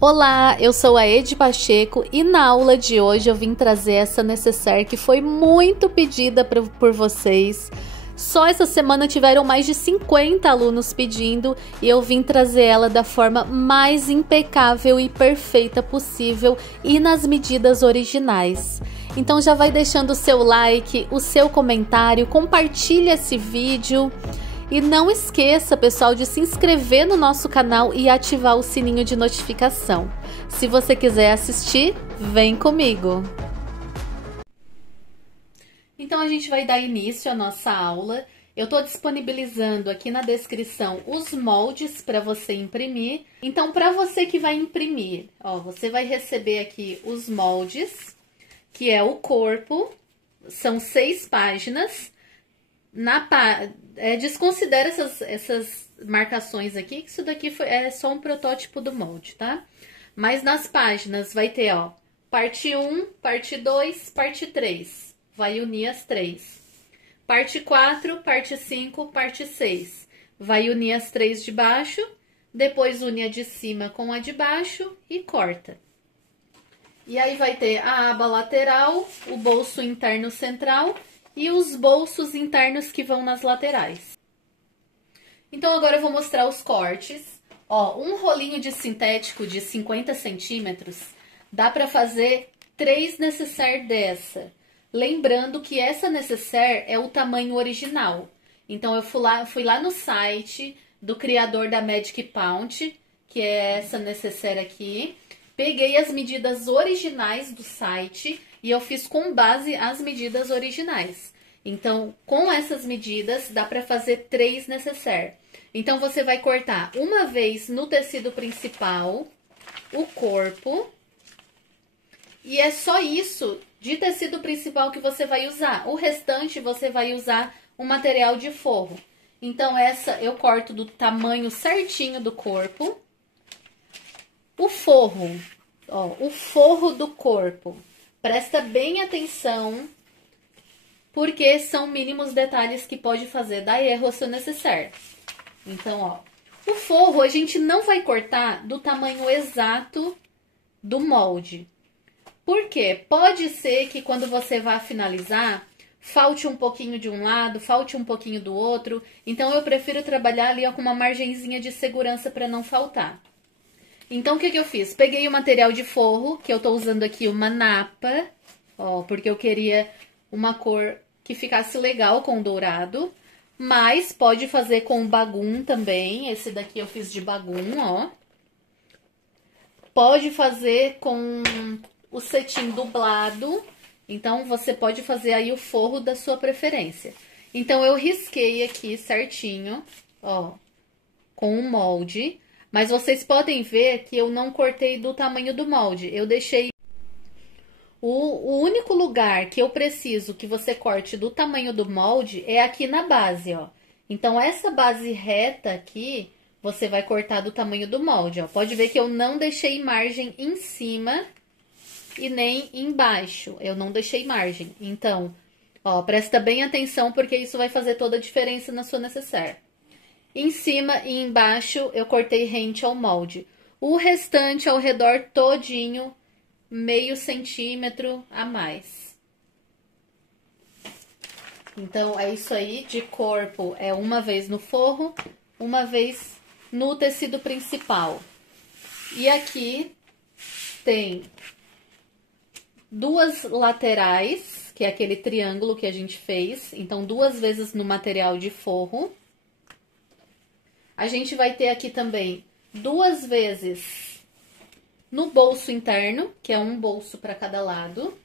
Olá, eu sou a Edi Pacheco e na aula de hoje eu vim trazer essa necessaire que foi muito pedida por vocês. Só essa semana tiveram mais de 50 alunos pedindo e eu vim trazer ela da forma mais impecável e perfeita possível e nas medidas originais. Então já vai deixando o seu like, o seu comentário, compartilha esse vídeo. E não esqueça, pessoal, de se inscrever no nosso canal e ativar o sininho de notificação. Se você quiser assistir, vem comigo! Então, a gente vai dar início à nossa aula. Eu estou disponibilizando aqui na descrição os moldes para você imprimir. Então, para você que vai imprimir, ó, você vai receber aqui os moldes, que é o corpo, são 6 páginas. Desconsidera essas marcações aqui, que isso daqui é só um protótipo do molde, tá? Mas nas páginas vai ter, ó, parte 1, parte 2, parte 3. Vai unir as 3. Parte 4, parte 5, parte 6. Vai unir as 3 de baixo, depois une a de cima com a de baixo e corta. E aí vai ter a aba lateral, o bolso interno central e os bolsos internos que vão nas laterais. Então, agora eu vou mostrar os cortes. Ó, um rolinho de sintético de 50 centímetros dá para fazer 3 necessaire dessa. Lembrando que essa necessaire é o tamanho original. Então, eu fui lá no site do criador da Magic Pouch, que é essa necessaire aqui. Peguei as medidas originais do site e eu fiz com base as medidas originais. Então, com essas medidas, dá para fazer 3 necessaire. Então, você vai cortar uma vez no tecido principal, o corpo. E é só isso de tecido principal que você vai usar. O restante, você vai usar um material de forro. Então, essa eu corto do tamanho certinho do corpo. O forro, ó, o forro do corpo. Presta bem atenção, porque são mínimos detalhes que pode fazer dar erro se necessário. Então, ó, o forro a gente não vai cortar do tamanho exato do molde. Por quê? Pode ser que quando você vá finalizar, falte um pouquinho de um lado, falte um pouquinho do outro. Então, eu prefiro trabalhar ali ó, com uma margenzinha de segurança para não faltar. Então, o que eu fiz? Peguei o material de forro, que eu tô usando aqui uma napa, ó, porque eu queria uma cor que ficasse legal com o dourado, mas pode fazer com bagum também, esse daqui eu fiz de bagum, ó. Pode fazer com o cetim dublado, então você pode fazer aí o forro da sua preferência. Então, eu risquei aqui certinho, ó, com o molde. Mas vocês podem ver que eu não cortei do tamanho do molde. Eu deixei... O único lugar que eu preciso que você corte do tamanho do molde é aqui na base, ó. Então, essa base reta aqui, você vai cortar do tamanho do molde, ó. Pode ver que eu não deixei margem em cima e nem embaixo. Eu não deixei margem. Então, ó, presta bem atenção porque isso vai fazer toda a diferença na sua necessaire. Em cima e embaixo eu cortei rente ao molde. O restante ao redor todinho, meio centímetro a mais. Então, é isso aí, de corpo é uma vez no forro, uma vez no tecido principal. E aqui tem 2 laterais, que é aquele triângulo que a gente fez. Então, 2 vezes no material de forro. A gente vai ter aqui também 2 vezes no bolso interno, que é um bolso para cada lado.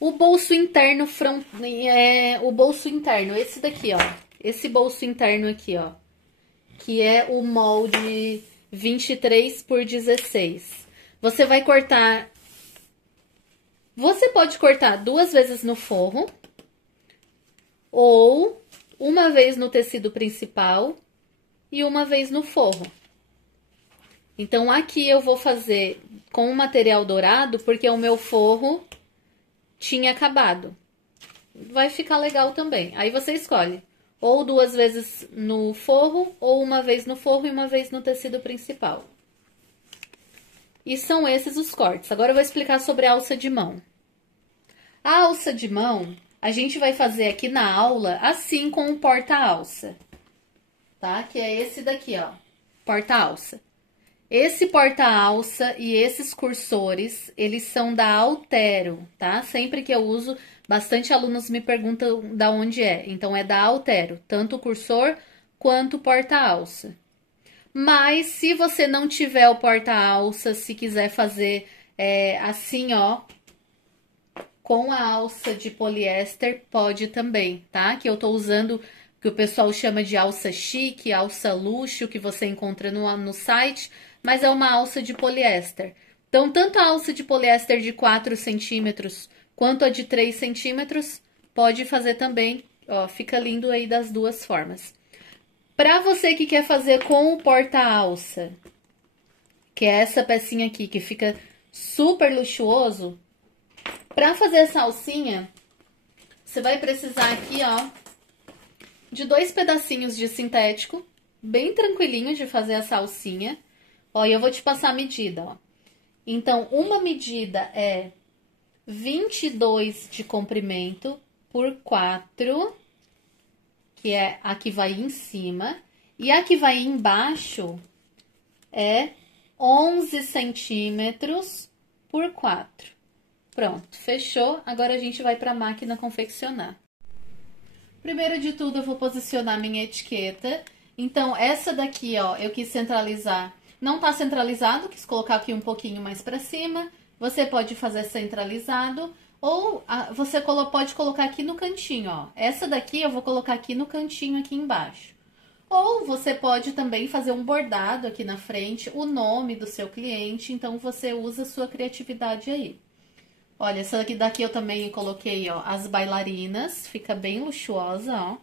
O bolso interno, o bolso interno, esse daqui, ó. Esse bolso interno aqui, ó. Que é o molde 23 por 16. Você vai cortar... Você pode cortar 2 vezes no forro, ou uma vez no tecido principal e uma vez no forro. Então, aqui eu vou fazer com o material dourado, porque o meu forro tinha acabado. Vai ficar legal também. Aí você escolhe ou 2 vezes no forro, ou uma vez no forro e uma vez no tecido principal. E são esses os cortes. Agora eu vou explicar sobre a alça de mão. A alça de mão, a gente vai fazer aqui na aula, assim com o porta-alça, tá? Que é esse daqui, ó, porta-alça. Esse porta-alça e esses cursores, eles são da Altero, tá? Sempre que eu uso, bastante alunos me perguntam da onde é. Então, é da Altero, tanto o cursor quanto o porta-alça. Mas, se você não tiver o porta-alça, se quiser fazer assim, ó, com a alça de poliéster, pode também, tá? Que eu tô usando, que o pessoal chama de alça chique, alça luxo, que você encontra no site, mas é uma alça de poliéster. Então, tanto a alça de poliéster de 4 centímetros quanto a de 3 centímetros, pode fazer também, ó, fica lindo aí das duas formas. Para você que quer fazer com o porta-alça, que é essa pecinha aqui, que fica super luxuoso, para fazer essa alcinha, você vai precisar aqui, ó, de 2 pedacinhos de sintético, bem tranquilinho de fazer essa alcinha. Ó, e eu vou te passar a medida, ó. Então, uma medida é 22 de comprimento por 4, que é a que vai em cima, e a que vai embaixo é 11 centímetros por 4. Pronto, fechou. Agora a gente vai para a máquina confeccionar. Primeiro de tudo, eu vou posicionar minha etiqueta. Então, essa daqui, ó, eu quis centralizar. Não tá centralizado, quis colocar aqui um pouquinho mais para cima. Você pode fazer centralizado ou você pode colocar aqui no cantinho, ó. Essa daqui eu vou colocar aqui no cantinho, aqui embaixo. Ou você pode também fazer um bordado aqui na frente, o nome do seu cliente. Então, você usa a sua criatividade aí. Olha, essa daqui eu também coloquei, ó, as bailarinas, fica bem luxuosa, ó.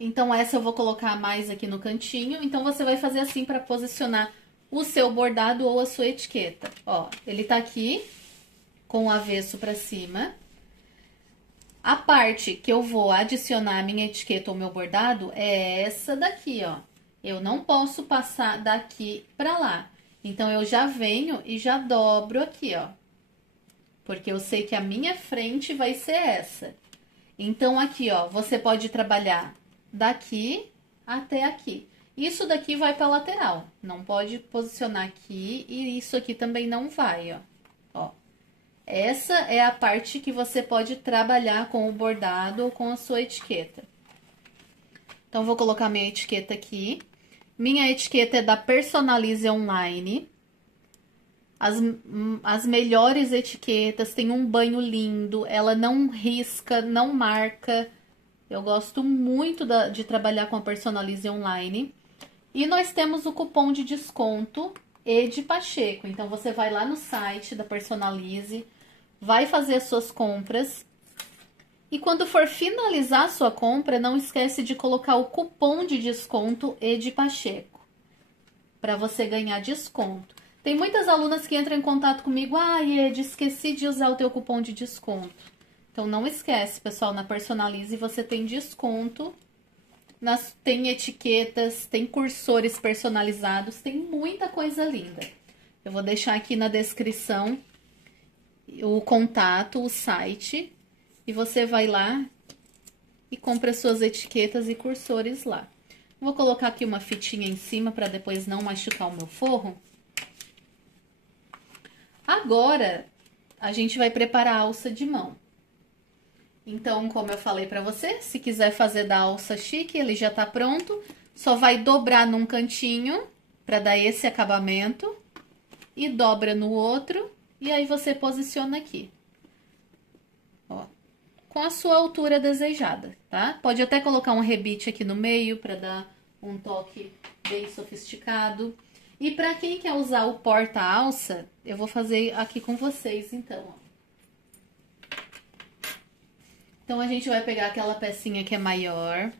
Então, essa eu vou colocar mais aqui no cantinho. Então, você vai fazer assim para posicionar o seu bordado ou a sua etiqueta. Ó, ele tá aqui com o avesso para cima. A parte que eu vou adicionar a minha etiqueta ou meu bordado é essa daqui, ó. Eu não posso passar daqui para lá. Então, eu já venho e já dobro aqui, ó. Porque eu sei que a minha frente vai ser essa. Então, aqui, ó, você pode trabalhar daqui até aqui. Isso daqui vai para lateral. Não pode posicionar aqui e isso aqui também não vai, ó. Ó. Essa é a parte que você pode trabalhar com o bordado ou com a sua etiqueta. Então, vou colocar minha etiqueta aqui. Minha etiqueta é da Personalize Online. As melhores etiquetas, tem um banho lindo, ela não risca, não marca. Eu gosto muito de trabalhar com a Personalize Online. E nós temos o cupom de desconto Ed Pacheco. Então, você vai lá no site da Personalize, vai fazer as suas compras. E quando for finalizar a sua compra, não esquece de colocar o cupom de desconto Ed Pacheco, para você ganhar desconto. Tem muitas alunas que entram em contato comigo, Ed, esqueci de usar o teu cupom de desconto. Então, não esquece, pessoal, na Personalize você tem desconto, tem etiquetas, tem cursores personalizados, tem muita coisa linda. Eu vou deixar aqui na descrição o contato, o site, e você vai lá e compra suas etiquetas e cursores lá. Vou colocar aqui uma fitinha em cima para depois não machucar o meu forro. Agora, a gente vai preparar a alça de mão. Então, como eu falei para você, se quiser fazer da alça chique, ele já tá pronto. Só vai dobrar num cantinho para dar esse acabamento e dobra no outro e aí você posiciona aqui. Ó, com a sua altura desejada, tá? Pode até colocar um rebite aqui no meio para dar um toque bem sofisticado. E para quem quer usar o porta-alça, eu vou fazer aqui com vocês, então, ó. Então, a gente vai pegar aquela pecinha que é maior.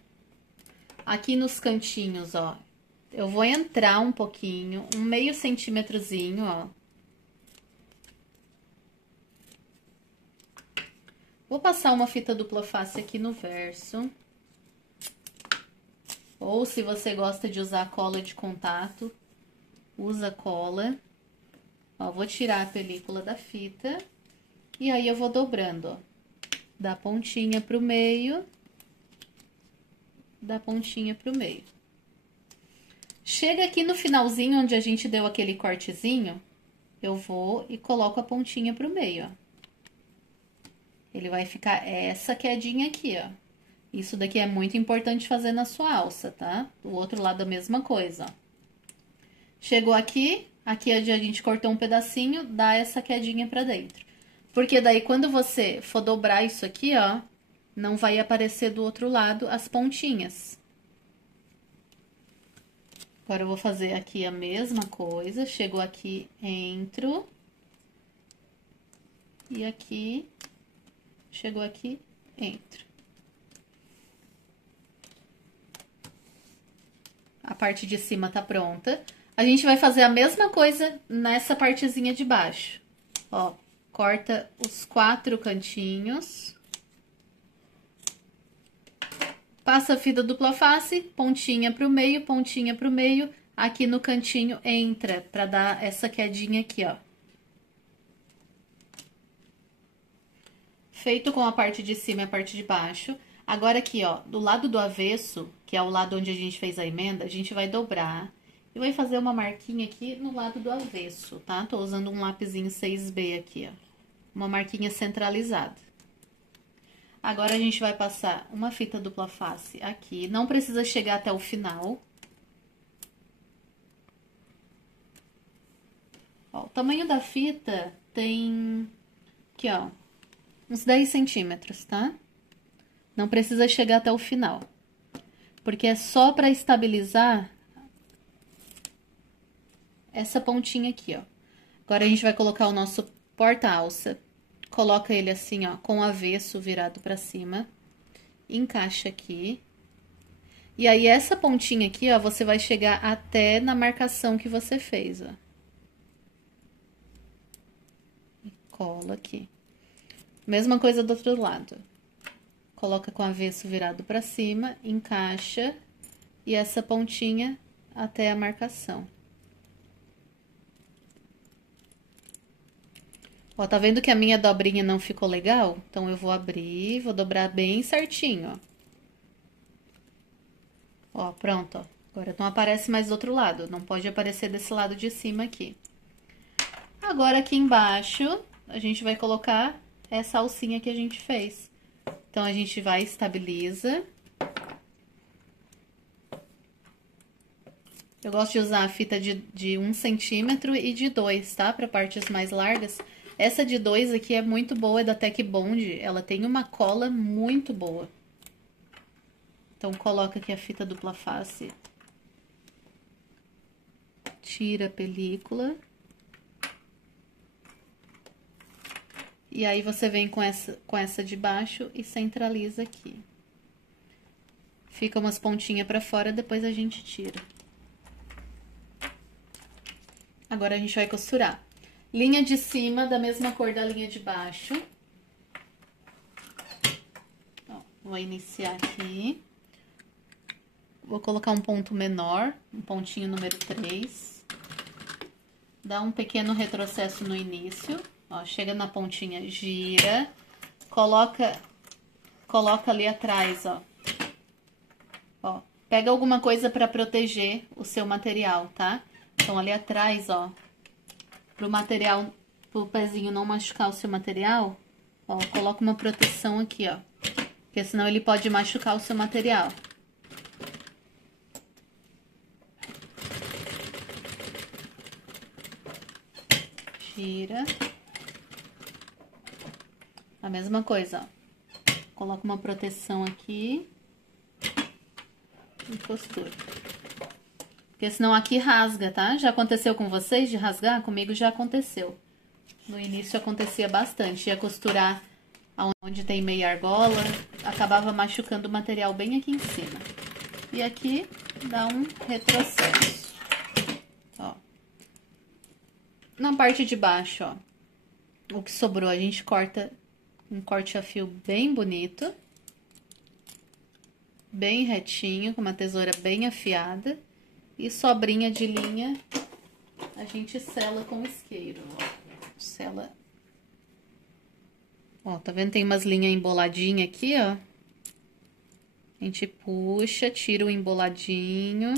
Aqui nos cantinhos, ó, eu vou entrar um pouquinho, um meio centímetrozinho, ó. Vou passar uma fita dupla face aqui no verso. Ou se você gosta de usar cola de contato, usa cola. Ó, vou tirar a película da fita. E aí eu vou dobrando, ó. Da pontinha pro meio. Da pontinha pro meio. Chega aqui no finalzinho, onde a gente deu aquele cortezinho, eu vou e coloco a pontinha pro meio, ó. Ele vai ficar essa quedinha aqui, ó. Isso daqui é muito importante fazer na sua alça, tá? Do outro lado a mesma coisa, ó. Chegou aqui, aqui onde a gente cortou um pedacinho, dá essa quedinha pra dentro. Porque daí quando você for dobrar isso aqui, ó, não vai aparecer do outro lado as pontinhas. Agora, eu vou fazer aqui a mesma coisa. Chegou aqui, entro. E aqui, chegou aqui, entro. A parte de cima tá pronta. A gente vai fazer a mesma coisa nessa partezinha de baixo. Ó, corta os 4 cantinhos. Passa a fita dupla face, pontinha pro meio, aqui no cantinho entra, pra dar essa quedinha aqui, ó. Feito com a parte de cima e a parte de baixo. Agora aqui, ó, do lado do avesso, que é o lado onde a gente fez a emenda, a gente vai dobrar e vai fazer uma marquinha aqui no lado do avesso, tá? Tô usando um lapisinho 6B aqui, ó. Uma marquinha centralizada. Agora, a gente vai passar uma fita dupla face aqui. Não precisa chegar até o final. Ó, o tamanho da fita tem aqui, ó, uns 10 centímetros, tá? Não precisa chegar até o final. Porque é só pra estabilizar essa pontinha aqui, ó. Agora, a gente vai colocar o nosso porta-alça. Coloca ele assim, ó, com o avesso virado pra cima. Encaixa aqui. E aí, essa pontinha aqui, ó, você vai chegar até na marcação que você fez, ó. E cola aqui. Mesma coisa do outro lado. Coloca com o avesso virado pra cima, encaixa. E essa pontinha até a marcação. Ó, tá vendo que a minha dobrinha não ficou legal? Então, eu vou abrir, vou dobrar bem certinho, ó. Ó, pronto, ó. Agora, não aparece mais do outro lado, não pode aparecer desse lado de cima aqui. Agora, aqui embaixo, a gente vai colocar essa alcinha que a gente fez. Então, a gente vai, estabiliza. Eu gosto de usar a fita de 1 centímetro e de 2, tá? Pra partes mais largas. Essa de 2 aqui é muito boa, é da Tec Bond. Ela tem uma cola muito boa. Então, coloca aqui a fita dupla face. Tira a película. E aí, você vem com essa de baixo e centraliza aqui. Fica umas pontinhas pra fora, depois a gente tira. Agora, a gente vai costurar. Linha de cima da mesma cor da linha de baixo. Ó, vou iniciar aqui. Vou colocar um ponto menor, um pontinho número 3. Dá um pequeno retrocesso no início. Ó, chega na pontinha, gira. Coloca ali atrás, ó. Ó, pega alguma coisa pra proteger o seu material, tá? Então, ali atrás, ó. Pro material, pro pezinho não machucar o seu material, ó, coloca uma proteção aqui, ó. Porque senão ele pode machucar o seu material. Tira. A mesma coisa, ó. Coloca uma proteção aqui. E costura. Porque senão aqui rasga, tá? Já aconteceu com vocês de rasgar? Comigo já aconteceu. No início acontecia bastante. Ia costurar onde tem meia argola, acabava machucando o material bem aqui em cima. E aqui dá um retrocesso. Ó. Na parte de baixo, ó, o que sobrou a gente corta um corte a fio bem bonito. Bem retinho, com uma tesoura bem afiada. E sobrinha de linha, a gente sela com isqueiro, ó. Sela. Ó, tá vendo? Tem umas linhas emboladinhas aqui, ó. A gente puxa, tira o emboladinho.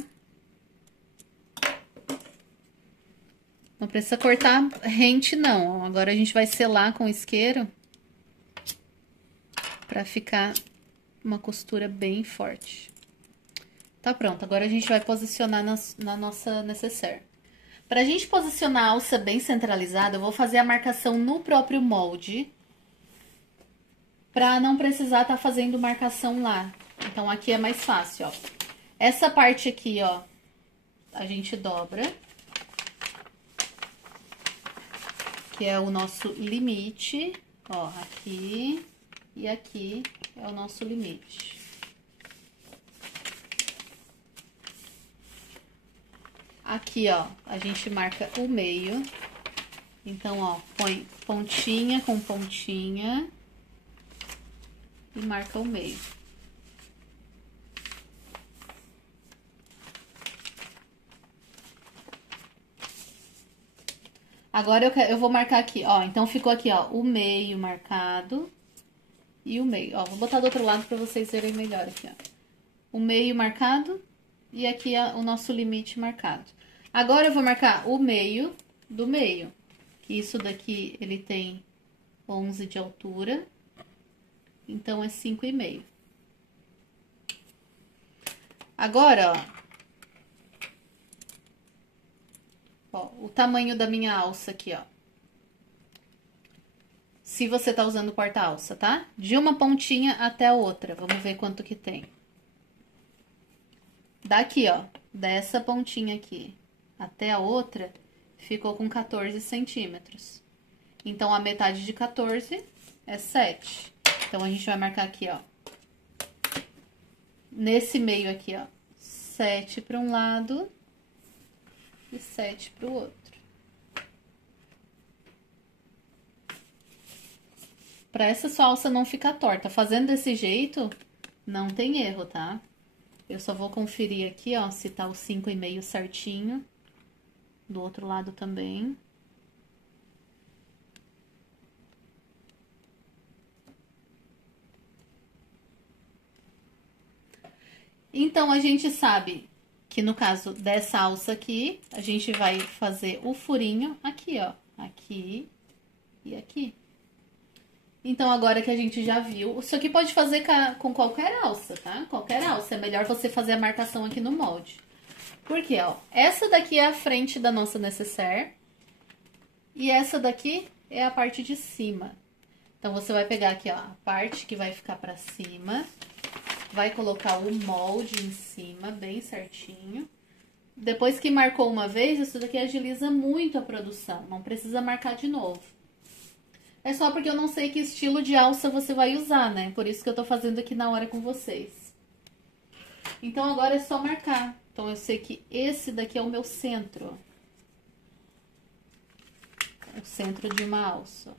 Não precisa cortar rente, não. Agora a gente vai selar com isqueiro pra ficar uma costura bem forte. Tá pronto, agora a gente vai posicionar na nossa necessaire. Pra gente posicionar a alça bem centralizada, eu vou fazer a marcação no próprio molde, pra não precisar tá fazendo marcação lá. Então, aqui é mais fácil, ó. Essa parte aqui, ó, a gente dobra, que é o nosso limite, ó, aqui e aqui é o nosso limite. Aqui, ó, a gente marca o meio. Então, ó, põe pontinha com pontinha e marca o meio. Agora eu vou marcar aqui, ó. Então, ficou aqui, ó, o meio marcado e o meio. Ó, vou botar do outro lado pra vocês verem melhor aqui, ó. O meio marcado e aqui o nosso limite marcado. Agora, eu vou marcar o meio do meio. Isso daqui, ele tem 11 de altura. Então, é 5,5. Agora, ó, o tamanho da minha alça aqui, ó. Se você tá usando porta-alça, tá? De uma pontinha até a outra. Vamos ver quanto que tem. Daqui, ó, dessa pontinha aqui até a outra, ficou com 14 centímetros. Então, a metade de 14 é 7. Então, a gente vai marcar aqui, ó. Nesse meio aqui, ó, 7 para um lado e 7 para o outro. Para essa sua alça não ficar torta. Fazendo desse jeito, não tem erro, tá? Eu só vou conferir aqui, ó, se tá o 5,5 certinho. Do outro lado também. Então, a gente sabe que no caso dessa alça aqui, a gente vai fazer o furinho aqui, ó. Aqui e aqui. Então, agora que a gente já viu, isso aqui pode fazer com qualquer alça, tá? Qualquer alça. É melhor você fazer a marcação aqui no molde. Por quê, ó? Essa daqui é a frente da nossa necessaire. E essa daqui é a parte de cima. Então, você vai pegar aqui, ó, a parte que vai ficar pra cima. Vai colocar o molde em cima, bem certinho. Depois que marcou uma vez, isso daqui agiliza muito a produção. Não precisa marcar de novo. É só porque eu não sei que estilo de alça você vai usar, né? Por isso que eu tô fazendo aqui na hora com vocês. Então, agora é só marcar. Então, eu sei que esse daqui é o meu centro. O centro de uma alça.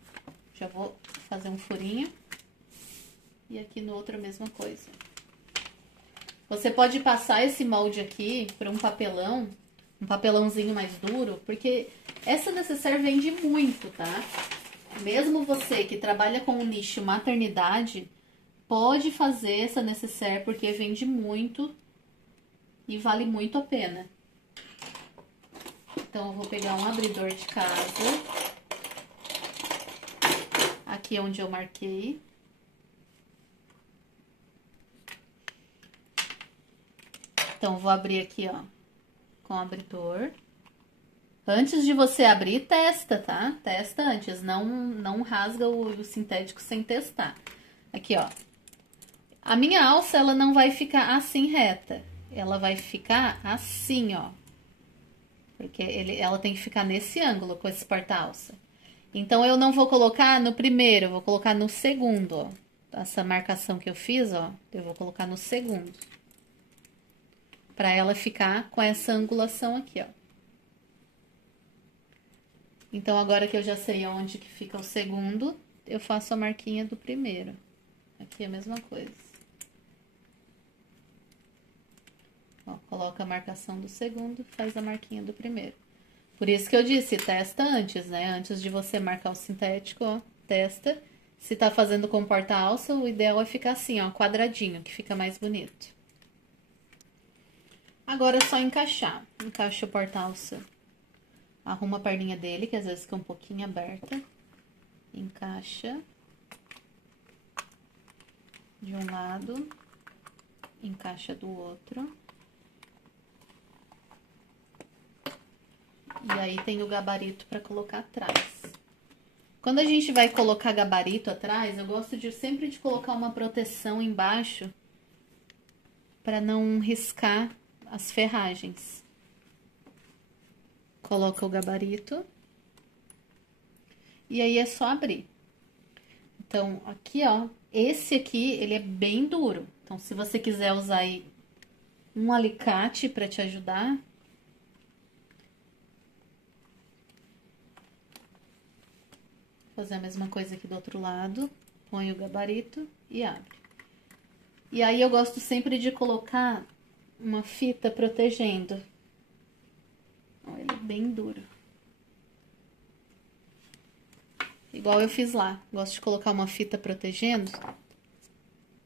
Já vou fazer um furinho. E aqui no outro a mesma coisa. Você pode passar esse molde aqui para um papelãozinho mais duro, porque essa necessaire vende muito, tá? Mesmo você que trabalha com o nicho maternidade, pode fazer essa necessaire porque vende muito e vale muito a pena. Então, eu vou pegar um abridor de casa. Aqui onde eu marquei. Então, vou abrir aqui, ó, com o abridor. Antes de você abrir, testa, tá? Testa antes, não rasga o sintético sem testar. Aqui, ó. A minha alça, ela não vai ficar assim reta. Ela vai ficar assim, ó. Porque ela tem que ficar nesse ângulo com esse porta-alça. Então, eu não vou colocar no primeiro, eu vou colocar no segundo, ó. Essa marcação que eu fiz, ó, eu vou colocar no segundo. Pra ela ficar com essa angulação aqui, ó. Então, agora que eu já sei onde que fica o segundo, eu faço a marquinha do primeiro. Aqui é a mesma coisa. Ó, coloca a marcação do segundo, faz a marquinha do primeiro. Por isso que eu disse, testa antes, né? Antes de você marcar o sintético, ó, testa. Se tá fazendo com porta-alça, o ideal é ficar assim, ó, quadradinho, que fica mais bonito. Agora é só encaixar. Encaixa o porta-alça. Arruma a perninha dele, que às vezes fica um pouquinho aberta. Encaixa. De um lado. Encaixa do outro. E aí tem o gabarito para colocar atrás. Quando a gente vai colocar gabarito atrás, eu gosto de sempre de colocar uma proteção embaixo para não riscar as ferragens. Coloca o gabarito. E aí é só abrir. Então, aqui, ó, esse aqui, ele é bem duro. Então, se você quiser usar aí um alicate para te ajudar, fazer a mesma coisa aqui do outro lado, põe o gabarito e abre. E aí eu gosto sempre de colocar uma fita protegendo. Ó, ele é bem duro. Igual eu fiz lá. Gosto de colocar uma fita protegendo,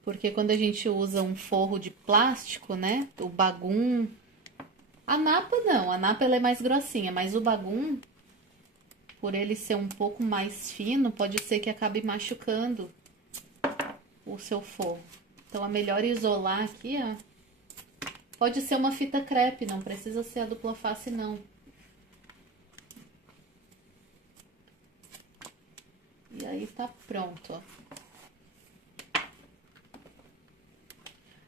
porque quando a gente usa um forro de plástico, né, o bagum... A napa não, a napa ela é mais grossinha, mas o bagum... Por ele ser um pouco mais fino, pode ser que acabe machucando o seu forro. Então, é melhor isolar aqui, ó. Pode ser uma fita crepe, não precisa ser a dupla face, não. E aí, tá pronto, ó.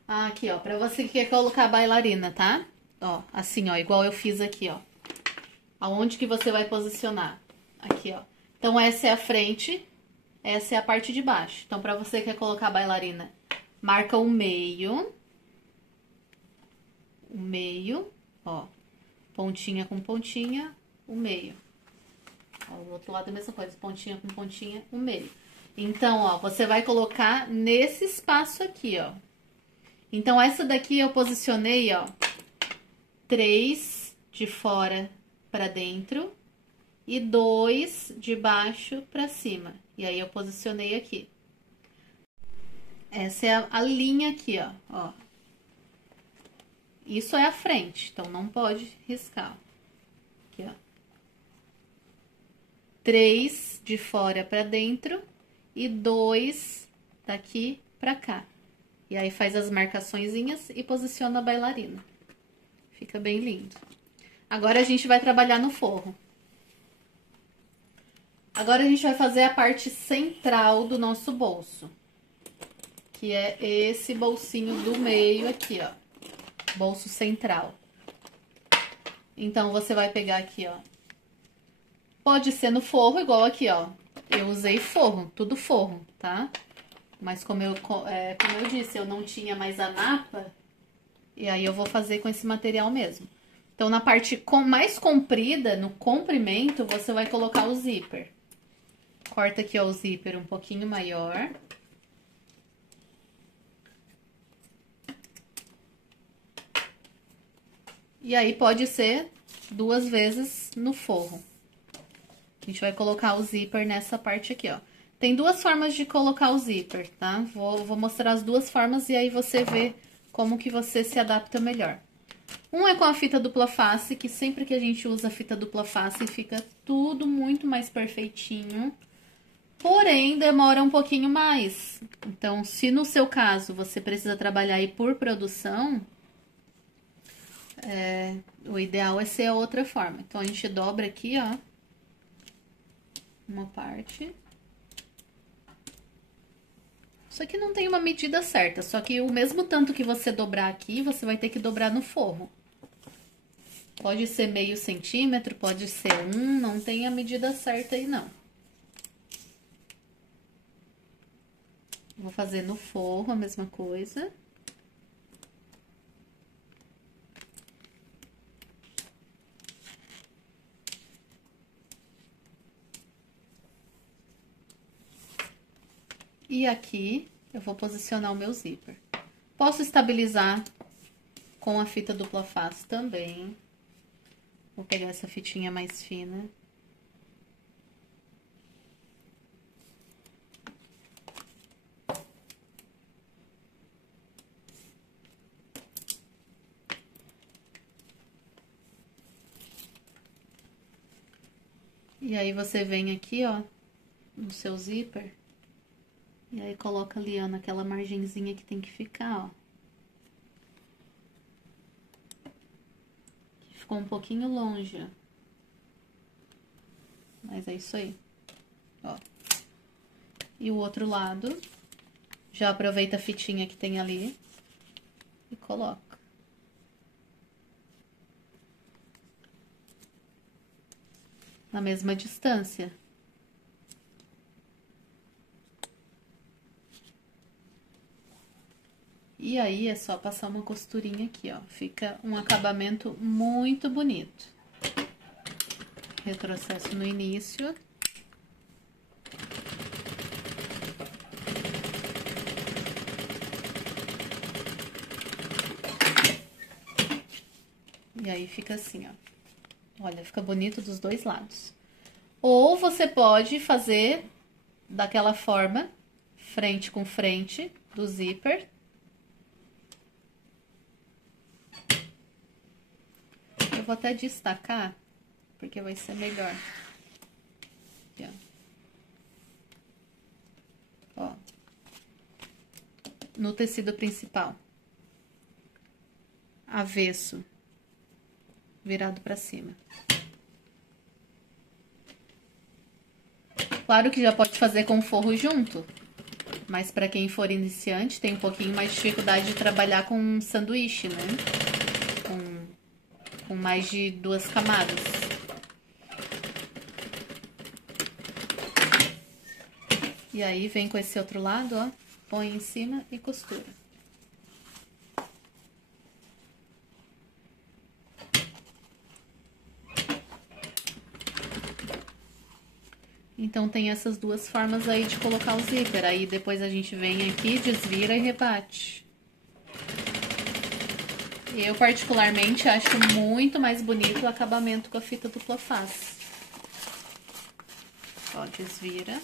Ah, aqui, ó, pra você que quer colocar a bailarina, tá? Ó, assim, ó, igual eu fiz aqui, ó. Aonde que você vai posicionar? Aqui, ó. Então, essa é a frente, essa é a parte de baixo. Então, pra você que quer colocar a bailarina, marca o meio, ó. Pontinha com pontinha, o meio. Ó, do outro lado é a mesma coisa, pontinha com pontinha, o meio. Então, ó, você vai colocar nesse espaço aqui, ó. Então, essa daqui eu posicionei, ó, 3 de fora pra dentro e 2 de baixo pra cima. E aí, eu posicionei aqui. Essa é a linha aqui, ó. Isso é a frente, então não pode riscar. Aqui, ó. 3 de fora pra dentro e 2 daqui pra cá. E aí, faz as marcaçõezinhas e posiciona a bailarina. Fica bem lindo. Agora, a gente vai trabalhar no forro. Agora, a gente vai fazer a parte central do nosso bolso. Que é esse bolsinho do meio aqui, ó. Bolso central. Então, você vai pegar aqui, ó. Pode ser no forro, igual aqui, ó. Eu usei forro, tudo forro, tá? Mas como eu disse, eu não tinha mais a napa. E aí, eu vou fazer com esse material mesmo. Então, na parte mais comprida, no comprimento, você vai colocar o zíper. Corta aqui, ó, o zíper um pouquinho maior. E aí, pode ser 2 vezes no forro. A gente vai colocar o zíper nessa parte aqui, ó. Tem 2 formas de colocar o zíper, tá? Vou mostrar as 2 formas e aí você vê como que você se adapta melhor. Um é com a fita dupla face, que sempre que a gente usa a fita dupla face fica tudo muito mais perfeitinho. Porém, demora um pouquinho mais. Então, se no seu caso você precisa trabalhar aí por produção, o ideal é ser a outra forma. Então, a gente dobra aqui, ó, uma parte. Isso aqui não tem uma medida certa, só que o mesmo tanto que você dobrar aqui, você vai ter que dobrar no forro. Pode ser meio centímetro, pode ser 1, não tem a medida certa aí, não. Vou fazer no forro a mesma coisa. E aqui eu vou posicionar o meu zíper. Posso estabilizar com a fita dupla face também. Vou pegar essa fitinha mais fina. E aí você vem aqui, ó, no seu zíper. E aí coloca ali, ó, naquela margenzinha que tem que ficar, ó. Ficou um pouquinho longe, ó. Mas é isso aí, ó. E o outro lado, já aproveita a fitinha que tem ali e coloca. Na mesma distância. E aí, é só passar uma costurinha aqui, ó. Fica um acabamento muito bonito. Retrocesso no início. E aí fica assim, ó. Olha, fica bonito dos dois lados. Ou você pode fazer daquela forma, frente com frente, do zíper. Eu vou até destacar, porque vai ser melhor. Aqui, ó. Ó. No tecido principal. Avesso. Virado pra cima. Claro que já pode fazer com forro junto. Mas pra quem for iniciante, tem um pouquinho mais de dificuldade de trabalhar com um sanduíche, né? Com mais de 2 camadas. E aí, vem com esse outro lado, ó. Põe em cima e costura. Então, tem essas duas formas aí de colocar o zíper. Aí, depois a gente vem aqui, desvira e rebate. Eu, particularmente, acho muito mais bonito o acabamento com a fita dupla face. Ó, desvira.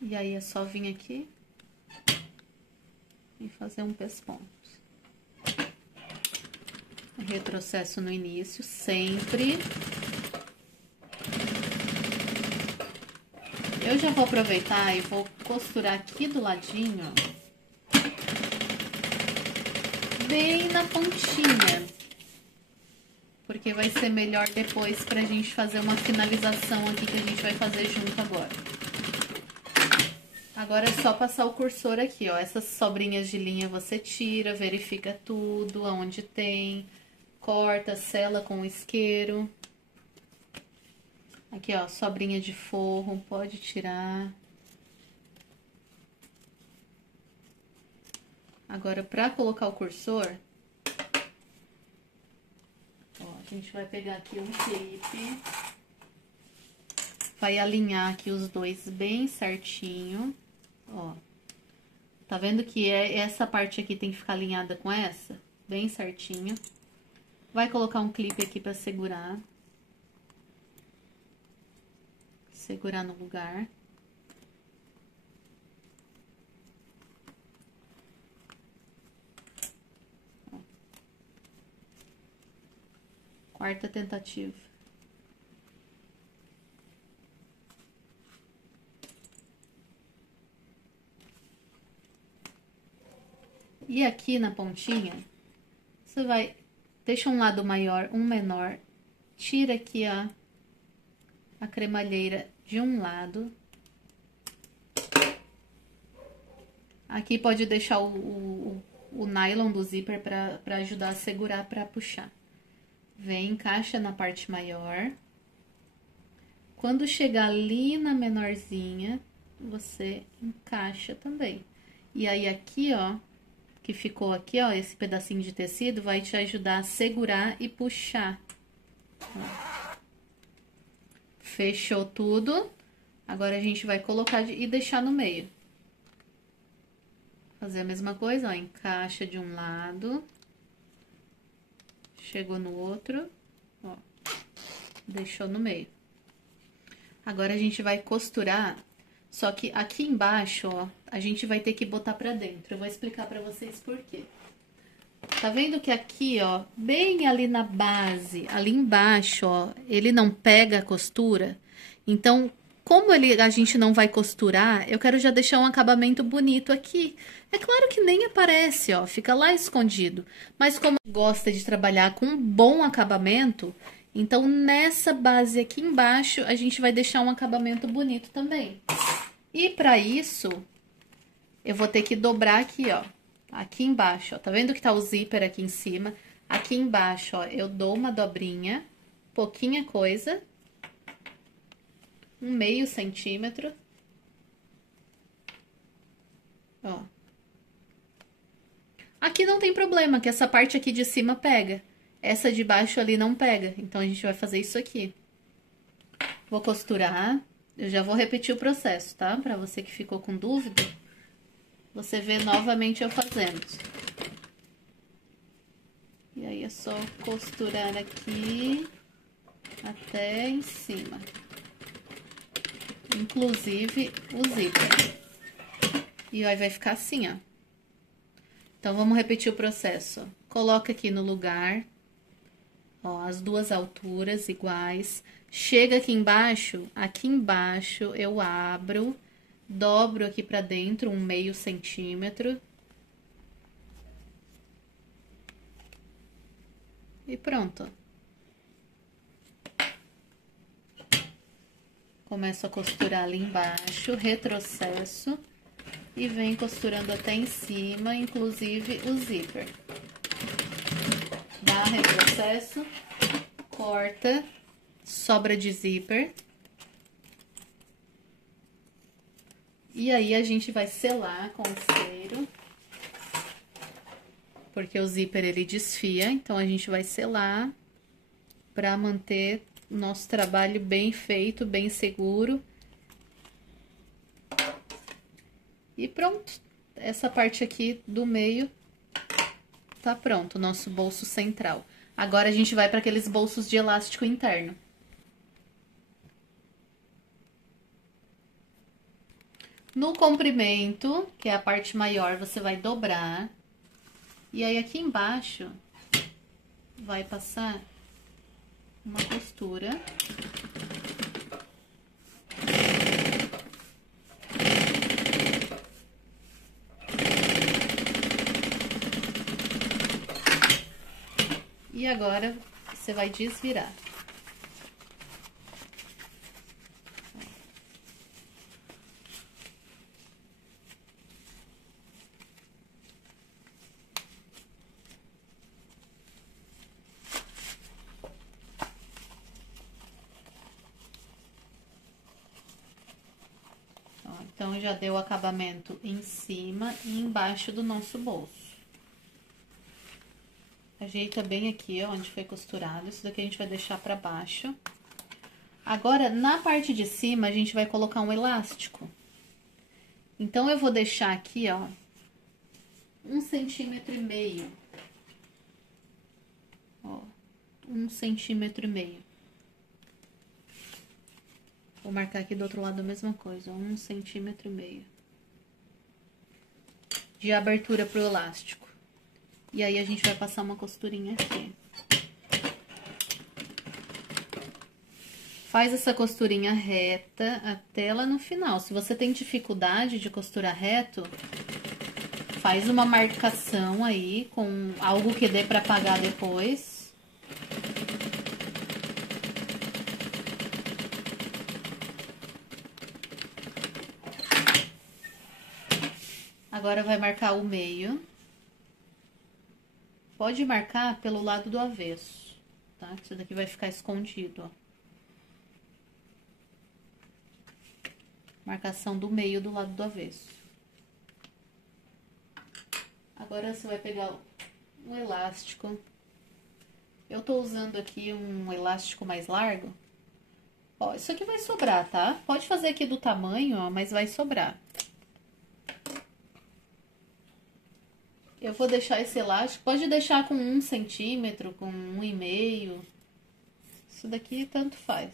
E aí, é só vir aqui e fazer um pesponto. Retrocesso no início, sempre. Eu já vou aproveitar e vou costurar aqui do ladinho, ó, bem na pontinha, porque vai ser melhor depois pra gente fazer uma finalização aqui que a gente vai fazer junto agora. Agora é só passar o cursor aqui, ó, essas sobrinhas de linha você tira, verifica tudo, aonde tem, corta, sela com o isqueiro. Aqui, ó, sobrinha de forro, pode tirar. Agora, pra colocar o cursor, ó, a gente vai pegar aqui um clipe, vai alinhar aqui os dois bem certinho, ó. Tá vendo que essa parte aqui tem que ficar alinhada com essa? Bem certinho. Vai colocar um clipe aqui pra segurar. Segurar no lugar. Ó. Quarta tentativa. E aqui na pontinha, você vai... Deixa um lado maior, um menor. Tira aqui a cremalheira de um lado. Aqui pode deixar o nylon do zíper pra ajudar a segurar, pra puxar. Vem, encaixa na parte maior. Quando chegar ali na menorzinha, você encaixa também. E aí aqui, ó, que ficou aqui, ó, esse pedacinho de tecido, vai te ajudar a segurar e puxar. Ó. Fechou tudo. Agora, a gente vai colocar e deixar no meio. Fazer a mesma coisa, ó, encaixa de um lado. Chegou no outro, ó, deixou no meio. Agora, a gente vai costurar, só que aqui embaixo, ó, a gente vai ter que botar pra dentro. Eu vou explicar pra vocês por quê. Tá vendo que aqui, ó, bem ali na base, ali embaixo, ó, ele não pega a costura? Então, como a gente não vai costurar, eu quero já deixar um acabamento bonito aqui. É claro que nem aparece, ó, fica lá escondido. Mas como gosta de trabalhar com um bom acabamento, então nessa base aqui embaixo a gente vai deixar um acabamento bonito também. E para isso, eu vou ter que dobrar aqui, ó, aqui embaixo, ó, tá vendo que tá o zíper aqui em cima? Aqui embaixo, ó, eu dou uma dobrinha, pouquinha coisa, 1/2 centímetro, ó. Aqui não tem problema, que essa parte aqui de cima pega. Essa de baixo ali não pega, então a gente vai fazer isso aqui. Vou costurar, eu já vou repetir o processo, tá? Pra você que ficou com dúvida, você vê novamente eu fazendo. E aí é só costurar aqui até em cima. Inclusive o zíper. E aí vai ficar assim, ó. Então, vamos repetir o processo. Coloca aqui no lugar, ó, as duas alturas iguais. Chega aqui embaixo eu abro, dobro aqui pra dentro 1/2 centímetro. E pronto. Começo a costurar ali embaixo, retrocesso. E vem costurando até em cima, inclusive o zíper. Dá retrocesso, corta, sobra de zíper. E aí, a gente vai selar com o cero. Porque o zíper, ele desfia, então a gente vai selar para manter o nosso trabalho bem feito, bem seguro. E pronto, essa parte aqui do meio tá pronto, o nosso bolso central. Agora, a gente vai para aqueles bolsos de elástico interno. No comprimento, que é a parte maior, você vai dobrar. E aí, aqui embaixo, vai passar uma costura. E agora, você vai desvirar. Ó, então, já deu o acabamento em cima e embaixo do nosso bolso. Ajeita bem aqui, ó, onde foi costurado. Isso daqui a gente vai deixar pra baixo. Agora, na parte de cima, a gente vai colocar um elástico. Então, eu vou deixar aqui, ó, 1,5 centímetro. Ó, 1,5 centímetro. Vou marcar aqui do outro lado a mesma coisa, ó, 1,5 centímetro. De abertura pro elástico. E aí, a gente vai passar uma costurinha aqui. Faz essa costurinha reta até lá no final. Se você tem dificuldade de costurar reto, faz uma marcação aí com algo que dê pra apagar depois. Agora, vai marcar o meio. Pode marcar pelo lado do avesso, tá? Isso daqui vai ficar escondido, ó. Marcação do meio do lado do avesso. Agora você vai pegar um elástico. Eu tô usando aqui um elástico mais largo. Ó, isso aqui vai sobrar, tá? Pode fazer aqui do tamanho, ó, mas vai sobrar. Eu vou deixar esse elástico, pode deixar com 1 centímetro, com 1,5. Isso daqui tanto faz.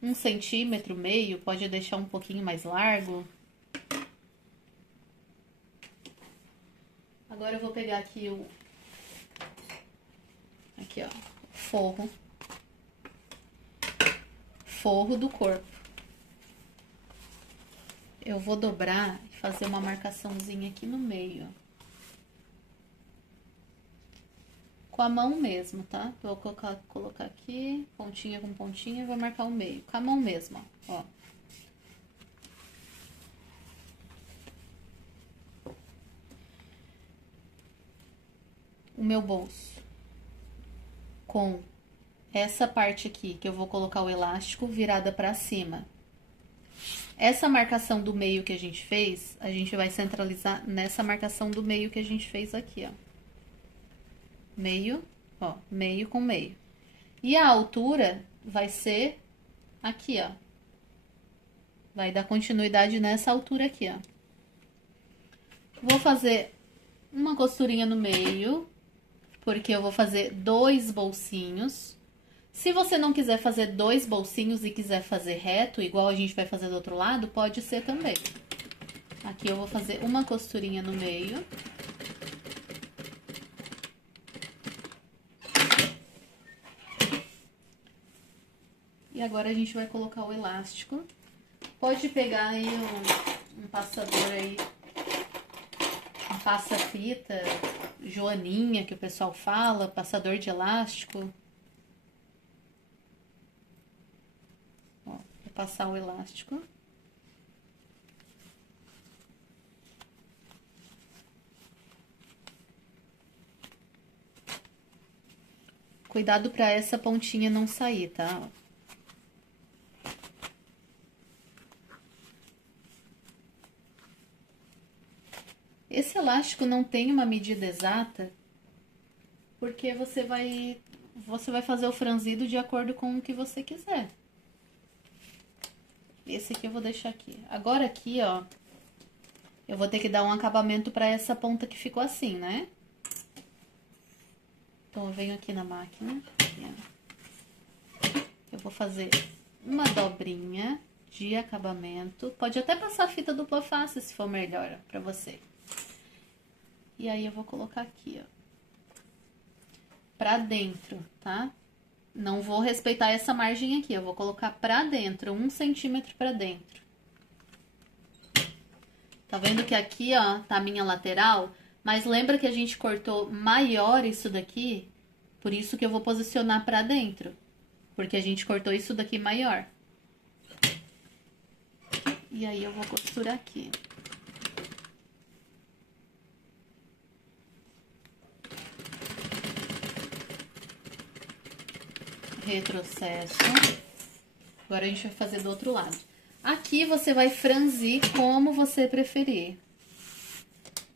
1 centímetro, meio, pode deixar um pouquinho mais largo. Agora eu vou pegar aqui aqui, ó, forro do corpo. Eu vou dobrar e fazer uma marcaçãozinha aqui no meio, ó. Com a mão mesmo, tá? Vou colocar aqui, pontinha com pontinha, e vou marcar o meio. Com a mão mesmo, ó. O meu bolso. Com essa parte aqui, que eu vou colocar o elástico virada pra cima. Essa marcação do meio que a gente fez, a gente vai centralizar nessa marcação do meio que a gente fez aqui, ó. Meio, ó, meio com meio. E a altura vai ser aqui, ó. Vai dar continuidade nessa altura aqui, ó. Vou fazer uma costurinha no meio, porque eu vou fazer 2 bolsinhos. Se você não quiser fazer 2 bolsinhos e quiser fazer reto, igual a gente vai fazer do outro lado, pode ser também. Aqui eu vou fazer uma costurinha no meio. E agora a gente vai colocar o elástico. Pode pegar aí um passador aí, um passa-fita, joaninha, que o pessoal fala, passador de elástico. Ó, vou passar o elástico. Cuidado para essa pontinha não sair, tá? Esse elástico não tem uma medida exata, porque você vai fazer o franzido de acordo com o que você quiser. Esse aqui eu vou deixar aqui. Agora aqui, ó, eu vou ter que dar um acabamento para essa ponta que ficou assim, né? Então, eu venho aqui na máquina, aqui, ó. Eu vou fazer uma dobrinha de acabamento. Pode até passar a fita dupla face, se for melhor para você. E aí, eu vou colocar aqui, ó, pra dentro, tá? Não vou respeitar essa margem aqui, eu vou colocar pra dentro, 1 centímetro pra dentro. Tá vendo que aqui, ó, tá a minha lateral? Mas lembra que a gente cortou maior isso daqui? Por isso que eu vou posicionar pra dentro. Porque a gente cortou isso daqui maior. E aí, eu vou costurar aqui. Retrocesso. Agora a gente vai fazer do outro lado. Aqui você vai franzir como você preferir.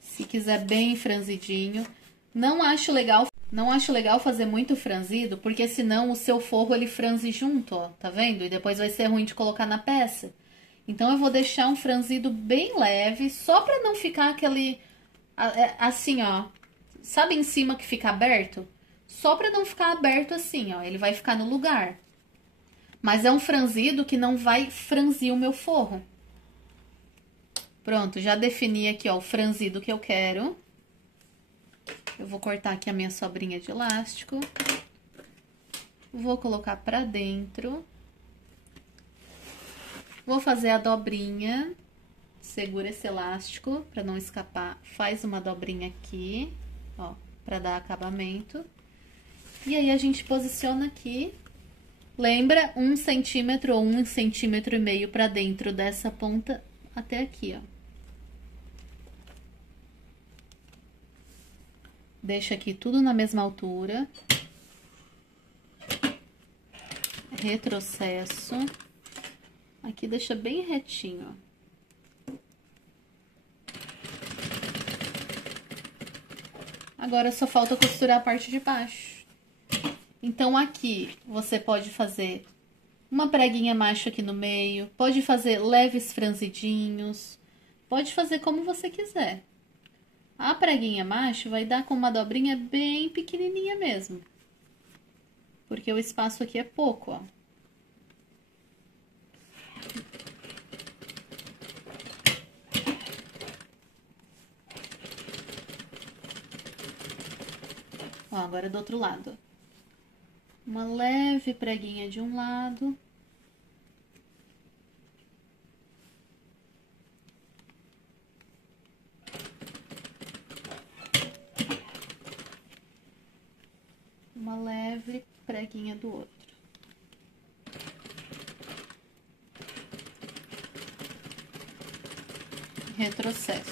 Se quiser bem franzidinho. Não acho legal fazer muito franzido, porque senão o seu forro ele franze junto, ó, tá vendo? E depois vai ser ruim de colocar na peça. Então eu vou deixar um franzido bem leve, só pra não ficar aquele assim, ó. Sabe em cima que fica aberto? Só pra não ficar aberto assim, ó. Ele vai ficar no lugar. Mas é um franzido que não vai franzir o meu forro. Pronto, já defini aqui, ó, o franzido que eu quero. Eu vou cortar aqui a minha sobrinha de elástico. Vou colocar pra dentro. Vou fazer a dobrinha. Segura esse elástico pra não escapar. Faz uma dobrinha aqui, ó, pra dar acabamento. E aí, a gente posiciona aqui, lembra, 1 centímetro ou 1,5 centímetro pra dentro dessa ponta até aqui, ó. Deixa aqui tudo na mesma altura. Retrocesso. Aqui deixa bem retinho, ó. Agora só falta costurar a parte de baixo. Então, aqui você pode fazer uma preguinha macho aqui no meio, pode fazer leves franzidinhos, pode fazer como você quiser. A preguinha macho vai dar com uma dobrinha bem pequenininha mesmo, porque o espaço aqui é pouco, ó. Ó, agora do outro lado. Uma leve preguinha de um lado. Uma leve preguinha do outro. Retrocesso.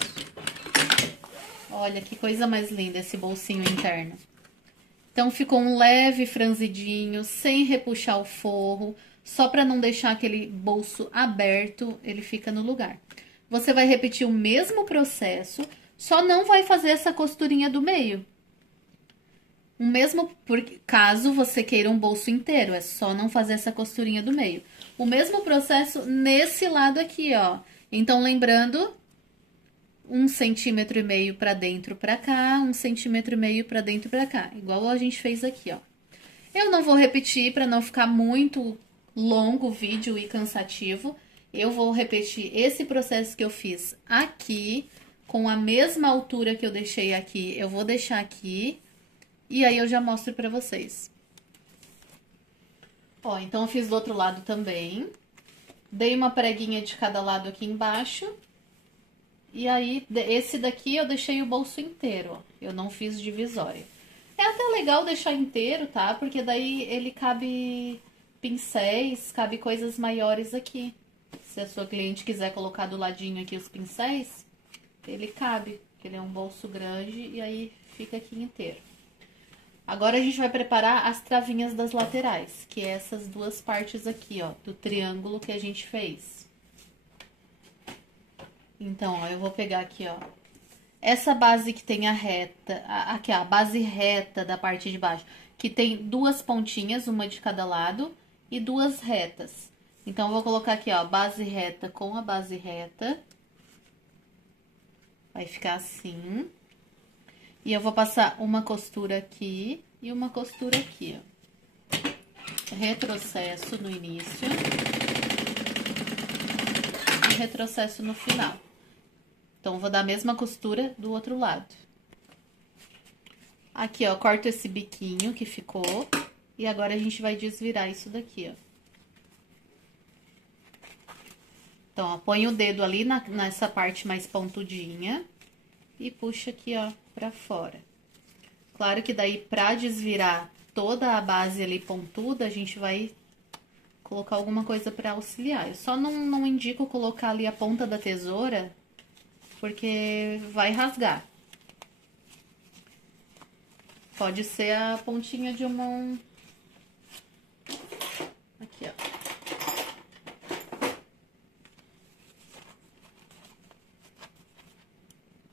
Olha que coisa mais linda esse bolsinho interno. Então, ficou um leve franzidinho, sem repuxar o forro, só para não deixar aquele bolso aberto, ele fica no lugar. Você vai repetir o mesmo processo, só não vai fazer essa costurinha do meio. O mesmo, caso você queira um bolso inteiro, é só não fazer essa costurinha do meio. O mesmo processo nesse lado aqui, ó. Então, lembrando, 1,5 cm para dentro para cá, 1,5 cm para dentro para cá, igual a gente fez aqui, ó. Eu não vou repetir para não ficar muito longo o vídeo e cansativo. Eu vou repetir esse processo que eu fiz aqui, com a mesma altura que eu deixei aqui, eu vou deixar aqui, e aí eu já mostro para vocês. Ó, então eu fiz do outro lado também, dei uma preguinha de cada lado aqui embaixo. E aí, esse daqui eu deixei o bolso inteiro, ó. Eu não fiz divisória. É até legal deixar inteiro, tá? Porque daí ele cabe pincéis, cabe coisas maiores aqui. Se a sua cliente quiser colocar do ladinho aqui os pincéis, ele cabe. Porque ele é um bolso grande e aí fica aqui inteiro. Agora a gente vai preparar as travinhas das laterais, que é essas duas partes aqui, ó, do triângulo que a gente fez. Então, ó, eu vou pegar aqui, ó, essa base que tem a reta, aqui, ó, a base reta da parte de baixo, que tem duas pontinhas, uma de cada lado, e duas retas. Então, eu vou colocar aqui, ó, base reta com a base reta. Vai ficar assim. E eu vou passar uma costura aqui e uma costura aqui, ó. Retrocesso no início. E retrocesso no final. Então, vou dar a mesma costura do outro lado. Aqui, ó, corto esse biquinho que ficou. E agora, a gente vai desvirar isso daqui, ó. Então, ó, põe o dedo ali nessa parte mais pontudinha. E puxa aqui, ó, pra fora. Claro que daí, pra desvirar toda a base ali pontuda, a gente vai colocar alguma coisa pra auxiliar. Eu só não indico colocar ali a ponta da tesoura, porque vai rasgar. Pode ser a pontinha de uma... Aqui, ó.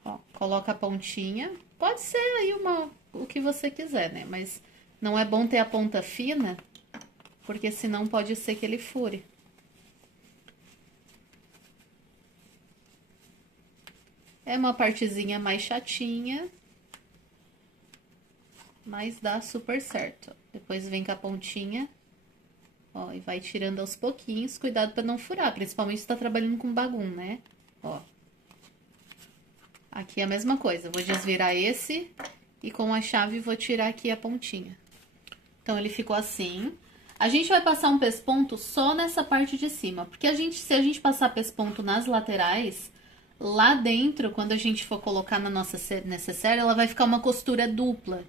Ó, coloca a pontinha. Pode ser aí o que você quiser, né? Mas não é bom ter a ponta fina, porque senão pode ser que ele fure. É uma partezinha mais chatinha, mas dá super certo. Depois vem com a pontinha, ó, e vai tirando aos pouquinhos. Cuidado pra não furar, principalmente se tá trabalhando com bagum, né? Ó. Aqui é a mesma coisa, vou desvirar esse e com a chave vou tirar aqui a pontinha. Então, ele ficou assim. A gente vai passar um pesponto só nessa parte de cima, porque se a gente passar pesponto nas laterais... Lá dentro, quando a gente for colocar na nossa necessaire, ela vai ficar uma costura dupla.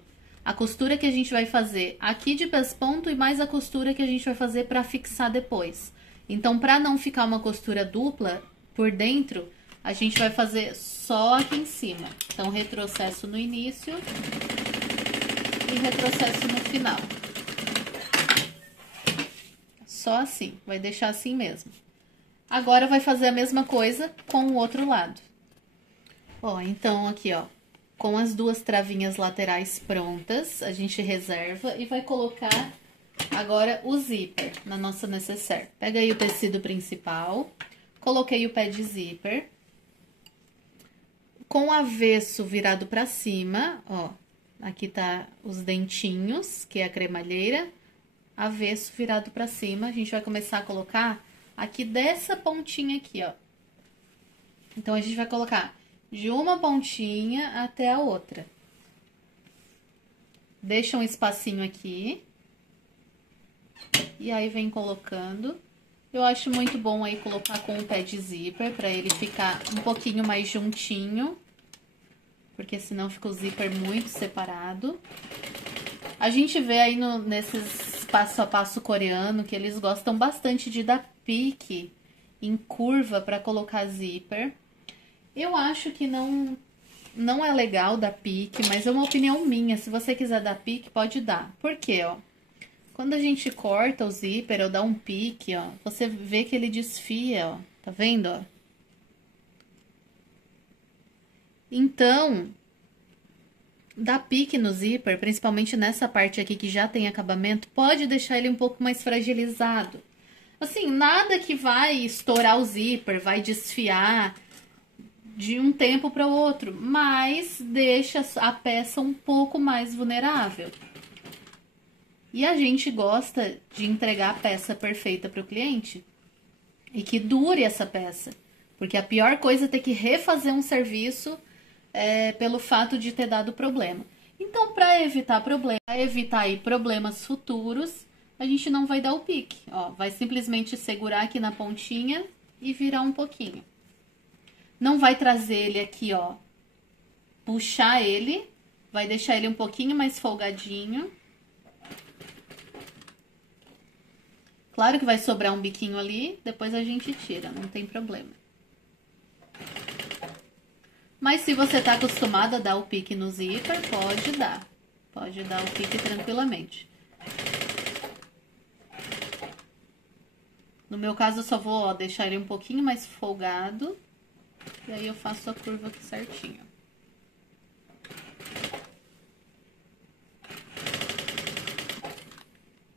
A costura que a gente vai fazer aqui de pesponto e mais a costura que a gente vai fazer para fixar depois. Então, para não ficar uma costura dupla por dentro, a gente vai fazer só aqui em cima. Então, retrocesso no início e retrocesso no final. Só assim, vai deixar assim mesmo. Agora, vai fazer a mesma coisa com o outro lado. Ó, então, aqui, ó, com as duas travinhas laterais prontas, a gente reserva e vai colocar agora o zíper na nossa necessaire. Pega aí o tecido principal, coloquei o pé de zíper, com o avesso virado pra cima, ó, aqui tá os dentinhos, que é a cremalheira, avesso virado pra cima, a gente vai começar a colocar aqui dessa pontinha aqui, ó. Então, a gente vai colocar de uma pontinha até a outra. Deixa um espacinho aqui. E aí, vem colocando. Eu acho muito bom aí colocar com o pé de zíper, pra ele ficar um pouquinho mais juntinho. Porque senão fica o zíper muito separado. A gente vê aí nesses passo a passo coreano que eles gostam bastante de dar pique em curva pra colocar zíper. Eu acho que não é legal dar pique, mas é uma opinião minha. Se você quiser dar pique, pode dar. Por quê, ó? Quando a gente corta o zíper ou dá um pique, ó, você vê que ele desfia, ó. Tá vendo, ó? Então, dar pique no zíper, principalmente nessa parte aqui que já tem acabamento, pode deixar ele um pouco mais fragilizado. Assim, nada que vai estourar o zíper, vai desfiar de um tempo para o outro, mas deixa a peça um pouco mais vulnerável. E a gente gosta de entregar a peça perfeita para o cliente e que dure essa peça, porque a pior coisa é ter que refazer um serviço pelo fato de ter dado problema. Então, para evitar aí problemas futuros, a gente não vai dar o pique, ó, vai simplesmente segurar aqui na pontinha e virar um pouquinho. Não vai trazer ele aqui, ó, puxar ele, vai deixar ele um pouquinho mais folgadinho. Claro que vai sobrar um biquinho ali, depois a gente tira, não tem problema. Mas se você tá acostumado a dar o pique no zíper, pode dar. Pode dar o pique tranquilamente. No meu caso, eu só vou, ó, deixar ele um pouquinho mais folgado. E aí eu faço a curva aqui certinho.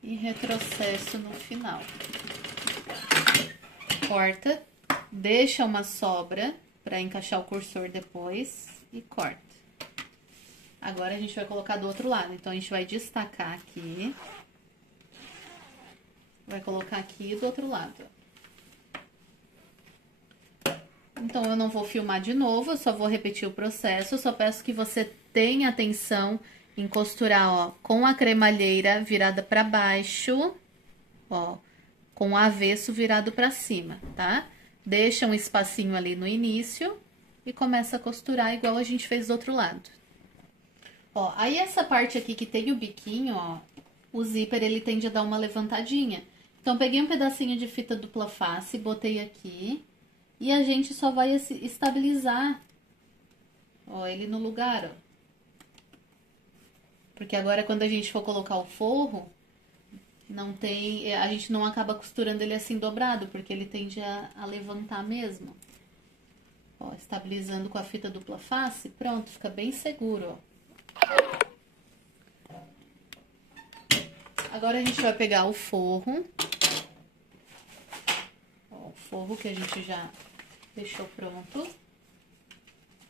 E retrocesso no final. Corta, deixa uma sobra para encaixar o cursor depois e corta. Agora a gente vai colocar do outro lado. Então, a gente vai destacar aqui. Vai colocar aqui do outro lado. Então, eu não vou filmar de novo, eu só vou repetir o processo. Eu só peço que você tenha atenção em costurar, ó, com a cremalheira virada para baixo, ó, com o avesso virado para cima, tá? Deixa um espacinho ali no início e começa a costurar igual a gente fez do outro lado. Ó, aí essa parte aqui que tem o biquinho, ó, o zíper ele tende a dar uma levantadinha. Então, peguei um pedacinho de fita dupla face, botei aqui. E a gente só vai estabilizar, ó, ele no lugar, ó. Porque agora, quando a gente for colocar o forro, a gente não acaba costurando ele assim dobrado, porque ele tende a levantar mesmo. Ó, estabilizando com a fita dupla face, pronto, fica bem seguro, ó. Agora, a gente vai pegar o forro. Ó, o forro que a gente já deixou pronto.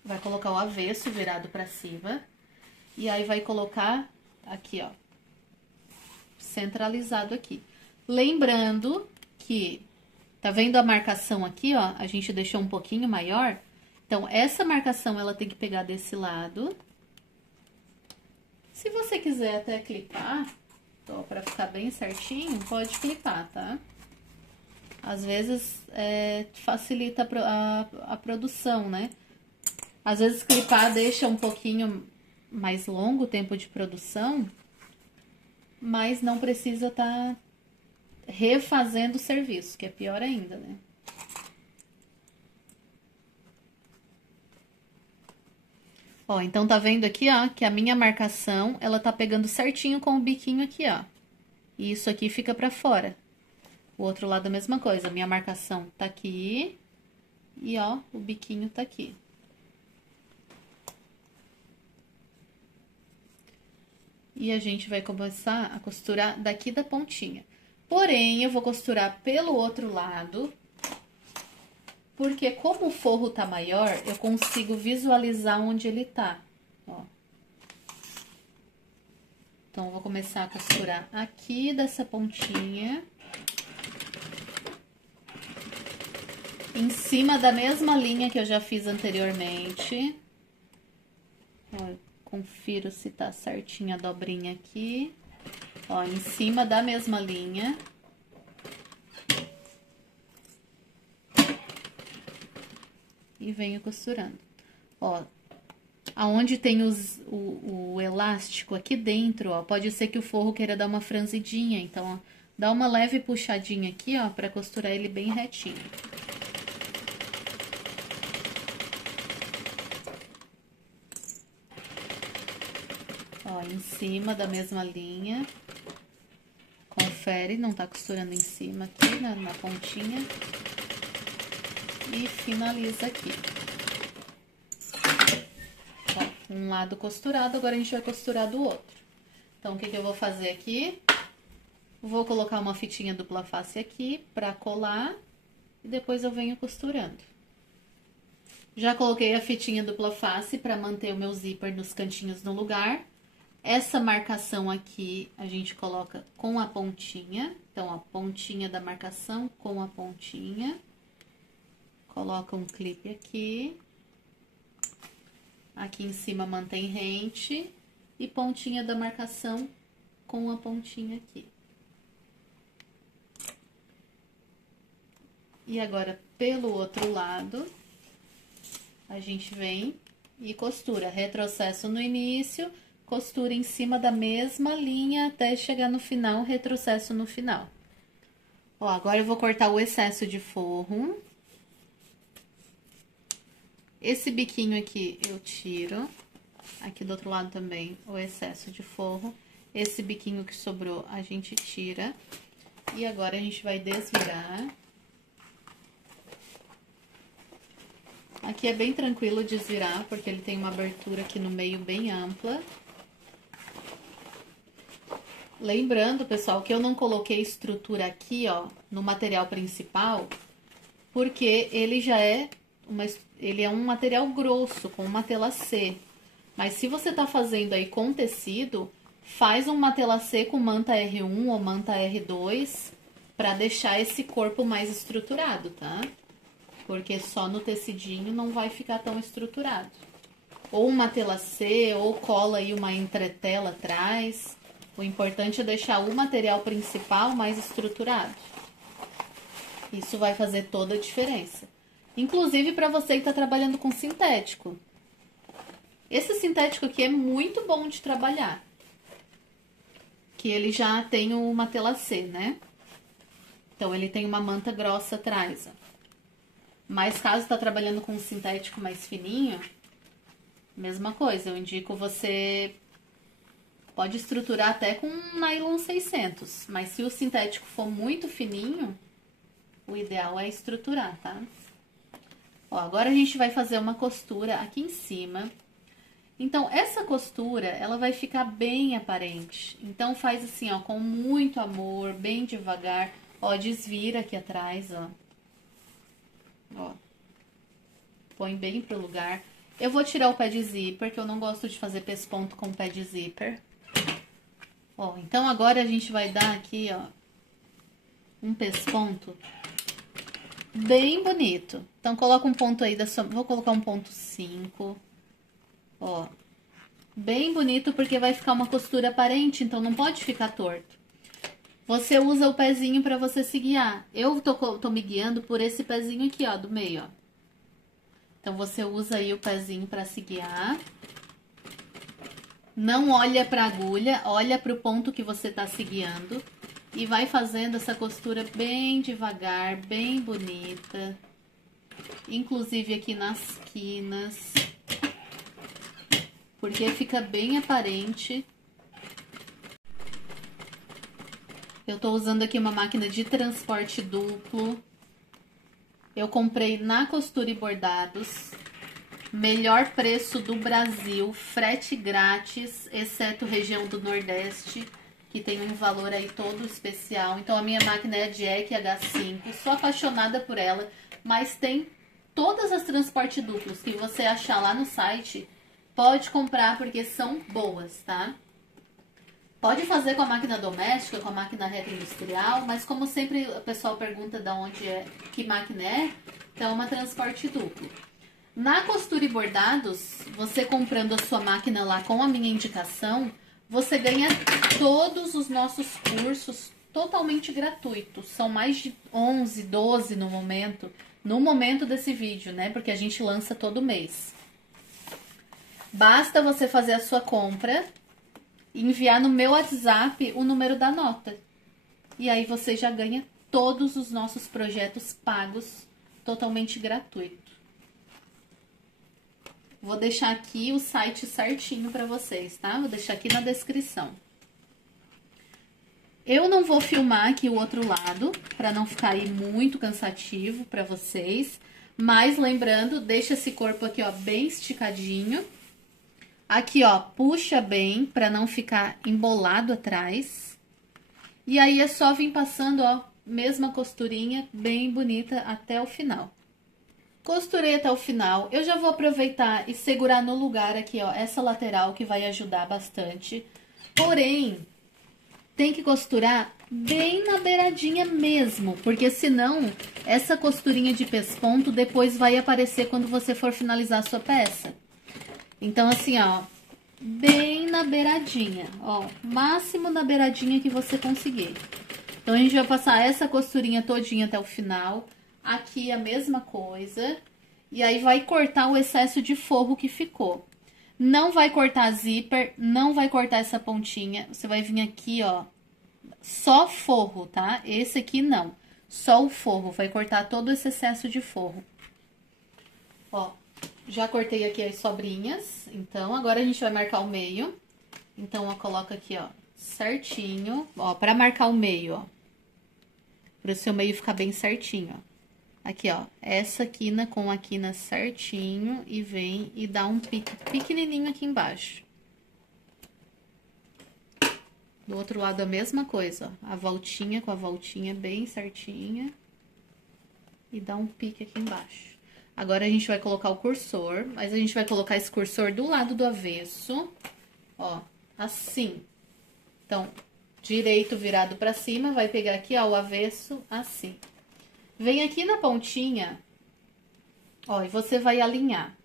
Vai colocar o avesso virado pra cima. E aí, vai colocar aqui, ó, centralizado aqui. Lembrando que, tá vendo a marcação aqui, ó? A gente deixou um pouquinho maior. Então, essa marcação, ela tem que pegar desse lado. Se você quiser até clipar, ó, pra ficar bem certinho, pode clipar, tá? Às vezes, facilita a produção, né? Às vezes, clipar deixa um pouquinho mais longo o tempo de produção, mas não precisa estar refazendo o serviço, que é pior ainda, né? Ó, então tá vendo aqui, ó, que a minha marcação, ela tá pegando certinho com o biquinho aqui, ó. E isso aqui fica pra fora. O outro lado a mesma coisa, a minha marcação tá aqui e, ó, o biquinho tá aqui. E a gente vai começar a costurar daqui da pontinha. Porém, eu vou costurar pelo outro lado, porque como o forro tá maior, eu consigo visualizar onde ele tá, ó. Então, eu vou começar a costurar aqui dessa pontinha, em cima da mesma linha que eu já fiz anteriormente. Ó, confiro se tá certinha a dobrinha aqui. Ó, em cima da mesma linha. E venho costurando. Ó, aonde tem o elástico aqui dentro, ó, pode ser que o forro queira dar uma franzidinha. Então, ó, dá uma leve puxadinha aqui, ó, pra costurar ele bem retinho. Ó, em cima da mesma linha. Confere, não tá costurando em cima aqui, na pontinha. E finaliza aqui. Ó, um lado costurado, agora a gente vai costurar do outro. Então, o que que eu vou fazer aqui? Vou colocar uma fitinha dupla face aqui pra colar e depois eu venho costurando. Já coloquei a fitinha dupla face pra manter o meu zíper nos cantinhos no lugar. Essa marcação aqui a gente coloca com a pontinha. Então, a pontinha da marcação com a pontinha. Coloca um clipe aqui. Aqui em cima mantém rente. E pontinha da marcação com a pontinha aqui. E agora, pelo outro lado, a gente vem e costura. Retrocesso no início, costura em cima da mesma linha até chegar no final, retrocesso no final. Ó, agora eu vou cortar o excesso de forro. Esse biquinho aqui eu tiro. Aqui do outro lado também o excesso de forro. Esse biquinho que sobrou a gente tira. E agora a gente vai desvirar. Aqui é bem tranquilo desvirar, porque ele tem uma abertura aqui no meio bem ampla. Lembrando, pessoal, que eu não coloquei estrutura aqui, ó, no material principal, porque ele já é ele é um material grosso, com uma tela C. Mas se você tá fazendo aí com tecido, faz uma tela C com manta R1 ou manta R2, pra deixar esse corpo mais estruturado, tá? Porque só no tecidinho não vai ficar tão estruturado. Ou uma tela C, ou cola aí uma entretela atrás. O importante é deixar o material principal mais estruturado. Isso vai fazer toda a diferença. Inclusive para você que está trabalhando com sintético. Esse sintético aqui é muito bom de trabalhar. Que ele já tem uma tela C, né? Então, ele tem uma manta grossa atrás, ó. Mas caso tá trabalhando com um sintético mais fininho, mesma coisa, eu indico você pode estruturar até com um nylon 600, mas se o sintético for muito fininho, o ideal é estruturar, tá? Ó, agora a gente vai fazer uma costura aqui em cima. Então, essa costura, ela vai ficar bem aparente. Então, faz assim, ó, com muito amor, bem devagar. Ó, desvira aqui atrás, ó. Ó, põe bem pro lugar. Eu vou tirar o pé de zíper, porque eu não gosto de fazer pesponto com pé de zíper. Ó, então agora a gente vai dar aqui, ó, um pesponto bem bonito. Então, coloca um ponto aí da sua... Vou colocar um ponto 5. Ó, bem bonito, porque vai ficar uma costura aparente, então não pode ficar torto. Você usa o pezinho pra você se guiar. Eu tô me guiando por esse pezinho aqui, ó, do meio, ó. Então, você usa aí o pezinho pra se guiar. Não olha pra agulha, olha pro ponto que você tá se guiando. E vai fazendo essa costura bem devagar, bem bonita. Inclusive aqui nas quinas. Porque fica bem aparente. Eu tô usando aqui uma máquina de transporte duplo. Eu comprei na Costura e Bordados. Melhor preço do Brasil, frete grátis, exceto região do Nordeste, que tem um valor aí todo especial. Então a minha máquina é a Jack H5, sou apaixonada por ela, mas tem todas as transporte duplos que você achar lá no site, pode comprar porque são boas, tá? Pode fazer com a máquina doméstica, com a máquina reta industrial, mas como sempre o pessoal pergunta de onde é, que máquina é, então é uma transporte duplo. Na Costura e Bordados, você comprando a sua máquina lá com a minha indicação, você ganha todos os nossos cursos totalmente gratuitos. São mais de 11, 12 no momento desse vídeo, né? Porque a gente lança todo mês. Basta você fazer a sua compra e enviar no meu WhatsApp o número da nota. E aí você já ganha todos os nossos projetos pagos totalmente gratuito. Vou deixar aqui o site certinho para vocês, tá? Vou deixar aqui na descrição. Eu não vou filmar aqui o outro lado, para não ficar aí muito cansativo para vocês. Mas lembrando, deixa esse corpo aqui, ó, bem esticadinho. Aqui, ó, puxa bem, para não ficar embolado atrás. E aí é só vir passando, ó, mesma costurinha, bem bonita até o final. Costurei até o final, eu já vou aproveitar e segurar no lugar aqui, ó, essa lateral que vai ajudar bastante. Porém, tem que costurar bem na beiradinha mesmo, porque senão essa costurinha de pesponto depois vai aparecer quando você for finalizar a sua peça. Então, assim, ó, bem na beiradinha, ó, máximo na beiradinha que você conseguir. Então, a gente vai passar essa costurinha todinha até o final. Aqui a mesma coisa. E aí vai cortar o excesso de forro que ficou. Não vai cortar zíper, não vai cortar essa pontinha. Você vai vir aqui, ó, só forro, tá? Esse aqui não, só o forro. Vai cortar todo esse excesso de forro. Ó, já cortei aqui as sobrinhas. Então, agora a gente vai marcar o meio. Então, ó, coloca aqui, ó, certinho. Ó, pra marcar o meio, ó. Pro seu meio ficar bem certinho, ó. Aqui, ó, essa quina com a quina certinho e vem e dá um pique pequenininho aqui embaixo. Do outro lado a mesma coisa, ó, a voltinha com a voltinha bem certinha e dá um pique aqui embaixo. Agora a gente vai colocar o cursor, mas a gente vai colocar esse cursor do lado do avesso, ó, assim. Então, direito virado pra cima, vai pegar aqui, ó, o avesso assim. Vem aqui na pontinha, ó, e você vai alinhar.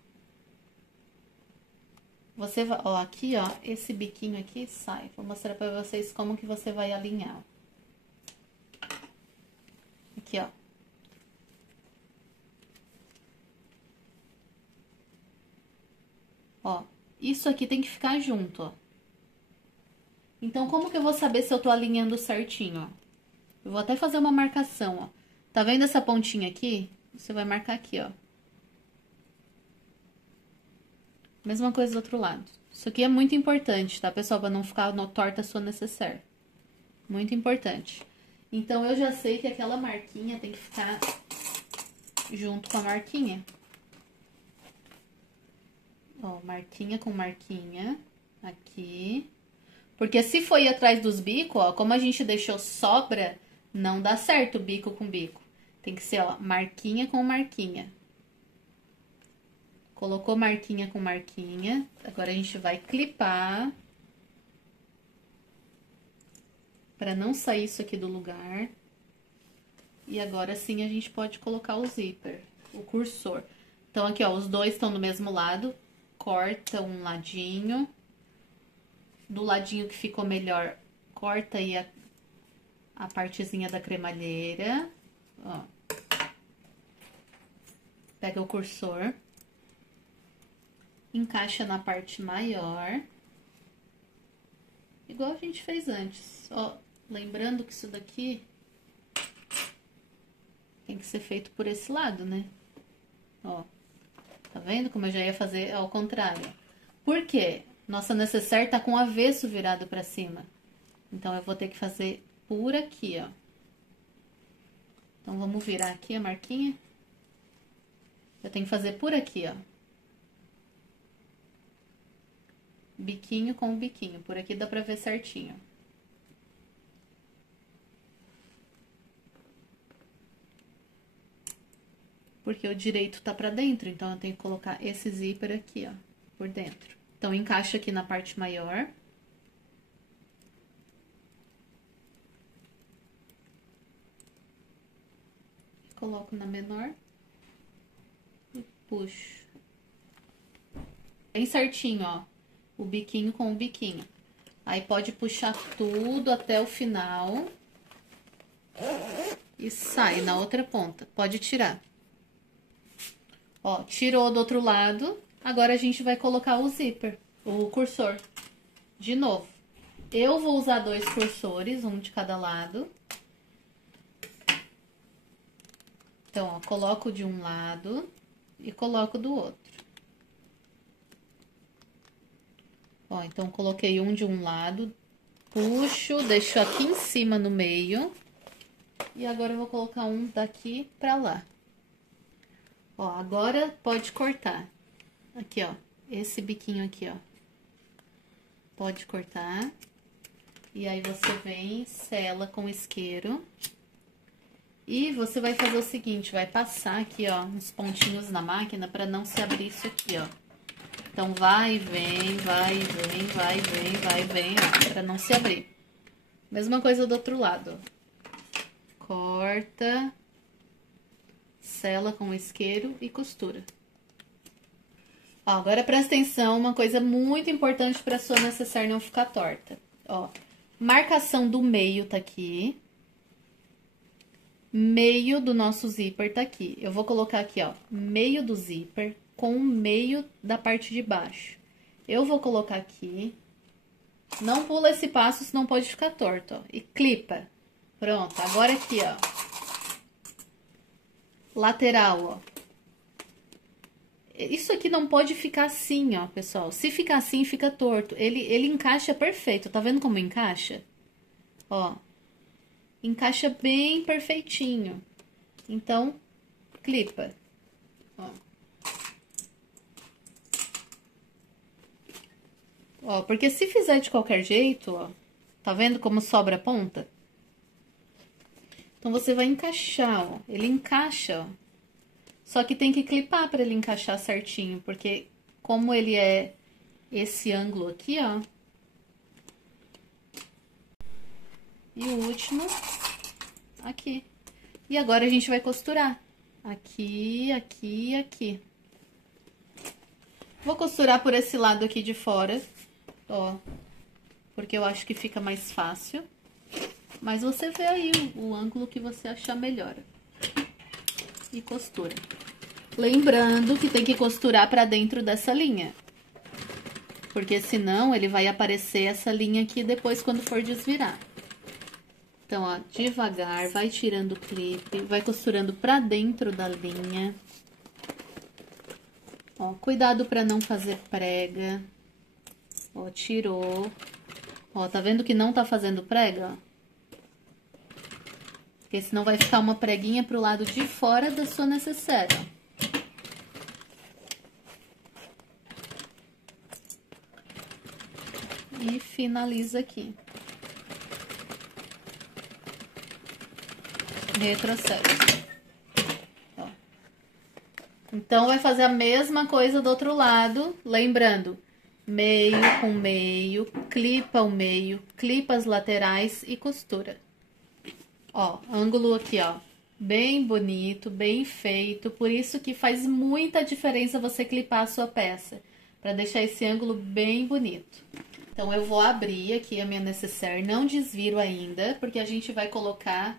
Você vai, ó, aqui, ó, esse biquinho aqui sai. Vou mostrar pra vocês como que você vai alinhar. Aqui, ó. Ó, isso aqui tem que ficar junto, ó. Então, como que eu vou saber se eu tô alinhando certinho, ó? Eu vou até fazer uma marcação, ó. Tá vendo essa pontinha aqui? Você vai marcar aqui, ó. Mesma coisa do outro lado. Isso aqui é muito importante, tá, pessoal? Pra não ficar torta a sua necessaire. Muito importante. Então, eu já sei que aquela marquinha tem que ficar junto com a marquinha. Ó, marquinha com marquinha. Aqui. Porque se for ir atrás dos bicos, ó, como a gente deixou sobra, não dá certo bico com bico. Tem que ser, ó, marquinha com marquinha. Colocou marquinha com marquinha. Agora a gente vai clipar. Pra não sair isso aqui do lugar. E agora sim a gente pode colocar o zíper, o cursor. Então aqui, ó, os dois estão do mesmo lado. Corta um ladinho. Do ladinho que ficou melhor, corta aí a partezinha da cremalheira, ó. Pega o cursor, encaixa na parte maior, igual a gente fez antes, ó. Lembrando que isso daqui tem que ser feito por esse lado, né? Ó, tá vendo como eu já ia fazer ao contrário? Por quê? Nossa necessaire tá com o avesso virado pra cima. Então, eu vou ter que fazer por aqui, ó. Então, vamos virar aqui a marquinha. Eu tenho que fazer por aqui, ó. biquinho com biquinho. Por aqui dá pra ver certinho. Porque o direito tá pra dentro, então eu tenho que colocar esse zíper aqui, ó, por dentro. Então, encaixa aqui na parte maior. Coloco na menor. E puxo. Bem certinho, ó. O biquinho com o biquinho. Aí pode puxar tudo até o final. E sai na outra ponta. Pode tirar. Ó, tirou do outro lado. Agora a gente vai colocar o zíper, o cursor. De novo. Eu vou usar 2 cursores, um de cada lado. Então, ó, coloco de um lado e coloco do outro. Ó, então, coloquei um de um lado, puxo, deixo aqui em cima no meio. E agora eu vou colocar um daqui pra lá. Ó, agora pode cortar. Aqui, ó, esse biquinho aqui, ó. Pode cortar. E aí, você vem, sela com isqueiro. E você vai fazer o seguinte, vai passar aqui, ó, uns pontinhos na máquina pra não se abrir isso aqui, ó. Então, vai, vem, vai, vem, vai, vem, vai, vem, ó, pra não se abrir. Mesma coisa do outro lado. Corta, sela com isqueiro e costura. Ó, agora presta atenção, uma coisa muito importante pra sua necessaire não ficar torta. Ó, marcação do meio tá aqui. Meio do nosso zíper tá aqui. Eu vou colocar aqui, ó, meio do zíper com o meio da parte de baixo. Eu vou colocar aqui. Não pula esse passo, senão pode ficar torto, ó. E clipa. Pronto, agora aqui, ó. Lateral, ó. Isso aqui não pode ficar assim, ó, pessoal. Se ficar assim, fica torto. Ele encaixa perfeito. Tá vendo como encaixa? Ó. Encaixa bem perfeitinho. Então, clipa. Ó. Ó, porque se fizer de qualquer jeito, ó, tá vendo como sobra a ponta? Então, você vai encaixar, ó. Ele encaixa, ó. Só que tem que clipar pra ele encaixar certinho, porque como ele é esse ângulo aqui, ó. E o último, aqui. E agora a gente vai costurar. Aqui, aqui e aqui. Vou costurar por esse lado aqui de fora, ó. Porque eu acho que fica mais fácil. Mas você vê aí o ângulo que você achar melhor. E costura. Lembrando que tem que costurar pra dentro dessa linha. Porque senão ele vai aparecer essa linha aqui depois quando for desvirar. Então, ó, devagar, vai tirando o clipe, vai costurando pra dentro da linha. Ó, cuidado pra não fazer prega. Ó, tirou. Ó, tá vendo que não tá fazendo prega, ó? Porque senão vai ficar uma preguinha pro lado de fora da sua necessaire, ó. E finaliza aqui. Retrocede. Ó. Então, vai fazer a mesma coisa do outro lado, lembrando, meio com meio, clipa o meio, clipa as laterais e costura. Ó, ângulo aqui, ó, bem bonito, bem feito, por isso que faz muita diferença você clipar a sua peça, pra deixar esse ângulo bem bonito. Então, eu vou abrir aqui a minha necessaire, não desviro ainda, porque a gente vai colocar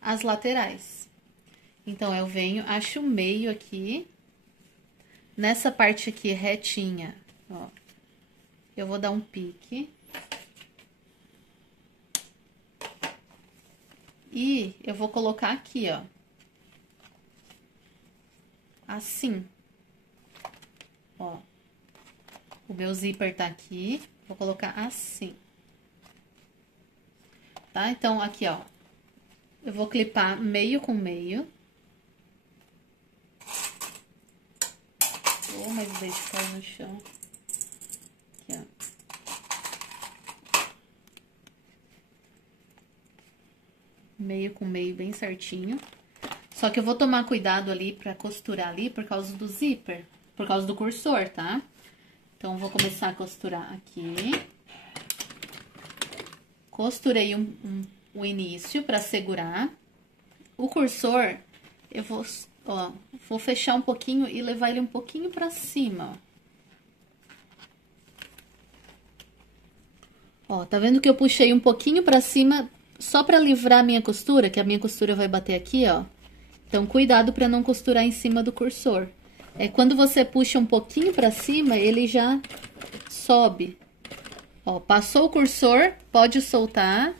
as laterais. Então, eu venho, acho o meio aqui, nessa parte aqui retinha, ó, eu vou dar um pique. E eu vou colocar aqui, ó, assim, ó, o meu zíper tá aqui, vou colocar assim, tá? Então, aqui, ó, eu vou clipar meio com meio. Oh, mas o beijo caiu no chão. meio com meio bem certinho. Só que eu vou tomar cuidado ali pra costurar ali por causa do zíper, por causa do cursor, tá? Então, eu vou começar a costurar aqui. Costurei o início pra segurar. O cursor, eu vou, ó, vou fechar um pouquinho e levar ele um pouquinho pra cima, ó. Ó, tá vendo que eu puxei um pouquinho pra cima só pra livrar a minha costura, que a minha costura vai bater aqui, ó. Então, cuidado pra não costurar em cima do cursor. Quando você puxa um pouquinho pra cima, ele já sobe. Ó, passou o cursor, pode soltar.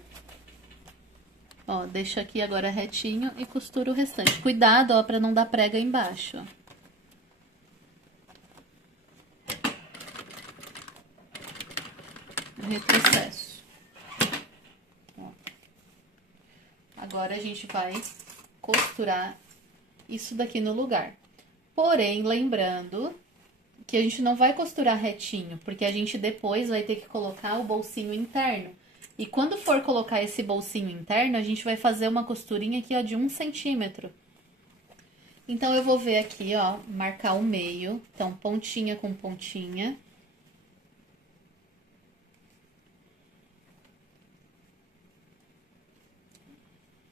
Ó, deixa aqui agora retinho e costura o restante. Cuidado, ó, pra não dar prega embaixo, ó. Retrocesso. Ó. Agora, a gente vai costurar isso daqui no lugar. Porém, lembrando que a gente não vai costurar retinho, porque a gente depois vai ter que colocar o bolsinho interno. E quando for colocar esse bolsinho interno, a gente vai fazer uma costurinha aqui, ó, de 1 centímetro. Então, eu vou ver aqui, ó, marcar o meio. Então, pontinha com pontinha.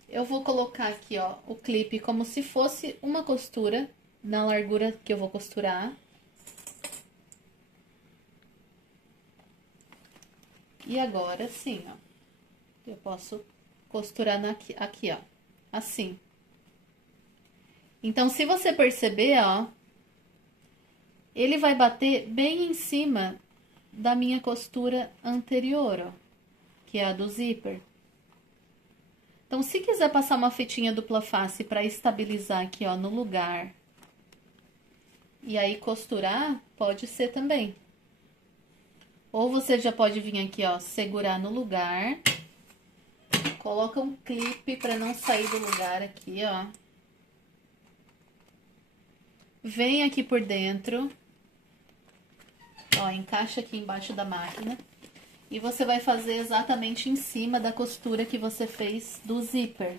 Eu vou colocar aqui, ó, o clipe como se fosse uma costura na largura que eu vou costurar. E agora, sim, ó, eu posso costurar aqui, ó, assim. Então, se você perceber, ó, ele vai bater bem em cima da minha costura anterior, ó, que é a do zíper. Então, se quiser passar uma fitinha dupla face para estabilizar aqui, ó, no lugar, e aí costurar, pode ser também. Ou você já pode vir aqui, ó, segurar no lugar. Coloca um clipe para não sair do lugar aqui, ó. Vem aqui por dentro. Ó, encaixa aqui embaixo da máquina. E você vai fazer exatamente em cima da costura que você fez do zíper.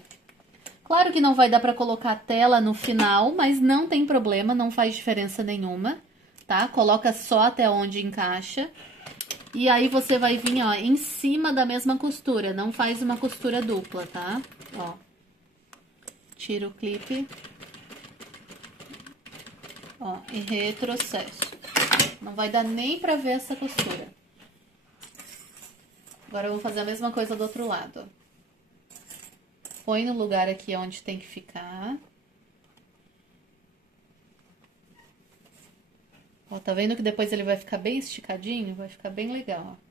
Claro que não vai dar para colocar a tela no final, mas não tem problema, não faz diferença nenhuma, tá? Coloca só até onde encaixa. E aí, você vai vir, ó, em cima da mesma costura, não faz uma costura dupla, tá? Ó. Tira o clipe. Ó, e retrocesso. Não vai dar nem pra ver essa costura. Agora, eu vou fazer a mesma coisa do outro lado, ó. Põe no lugar aqui onde tem que ficar. Ó, tá vendo que depois ele vai ficar bem esticadinho? Vai ficar bem legal, ó.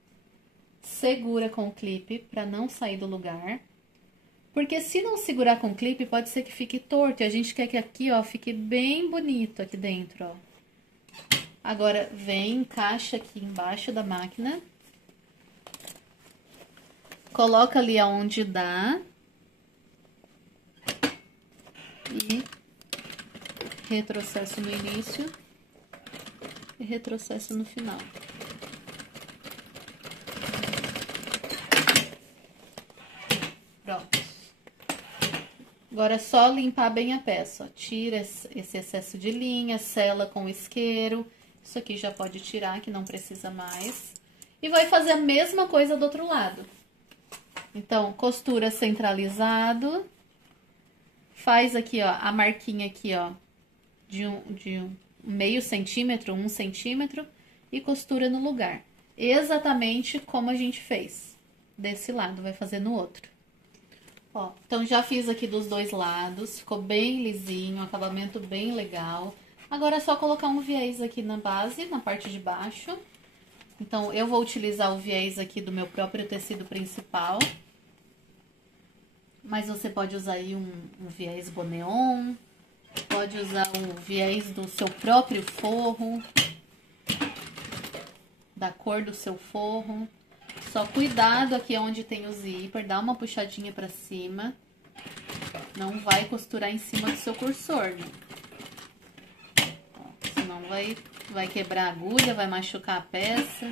Segura com o clipe pra não sair do lugar. Porque se não segurar com o clipe, pode ser que fique torto. E a gente quer que aqui, ó, fique bem bonito aqui dentro, ó. Agora, vem, encaixa aqui embaixo da máquina. Coloca ali aonde dá. E retrocesso no início. E retrocesso no final. Pronto. Agora é só limpar bem a peça, ó. Tira esse excesso de linha, sela com isqueiro. Isso aqui já pode tirar, que não precisa mais. E vai fazer a mesma coisa do outro lado. Então, costura centralizado. Faz aqui, ó, a marquinha aqui, ó, de um meio centímetro, 1 centímetro, e costura no lugar. Exatamente como a gente fez desse lado, vai fazer no outro. Ó, então, já fiz aqui dos dois lados, ficou bem lisinho, acabamento bem legal. Agora, é só colocar um viés aqui na base, na parte de baixo. Então, eu vou utilizar o viés aqui do meu próprio tecido principal. Mas você pode usar aí um viés boneon, pode usar o viés do seu próprio forro, da cor do seu forro. Só cuidado aqui onde tem o zíper, dá uma puxadinha pra cima. Não vai costurar em cima do seu cursor, né? Ó, senão vai quebrar a agulha, vai machucar a peça.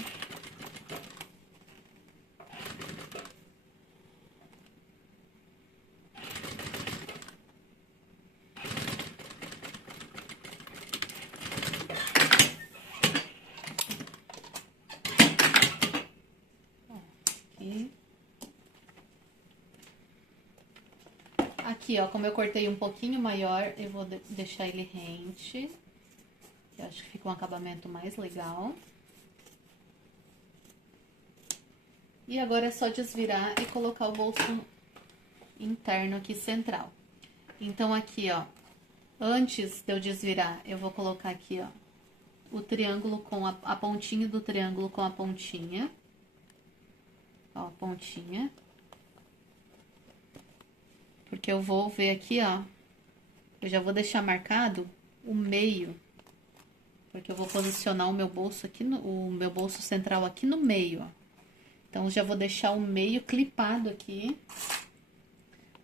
Aqui, ó, como eu cortei um pouquinho maior, eu vou deixar ele rente. Eu acho que fica um acabamento mais legal. E agora é só desvirar e colocar o bolso interno aqui central. Então, aqui, ó, antes de eu desvirar, eu vou colocar aqui, ó, o triângulo com a pontinha do triângulo com a pontinha. Ó, a pontinha. Porque eu vou ver aqui, ó, eu já vou deixar marcado o meio. Porque eu vou posicionar o meu bolso aqui, o meu bolso central aqui no meio, ó. Então, já vou deixar o meio clipado aqui,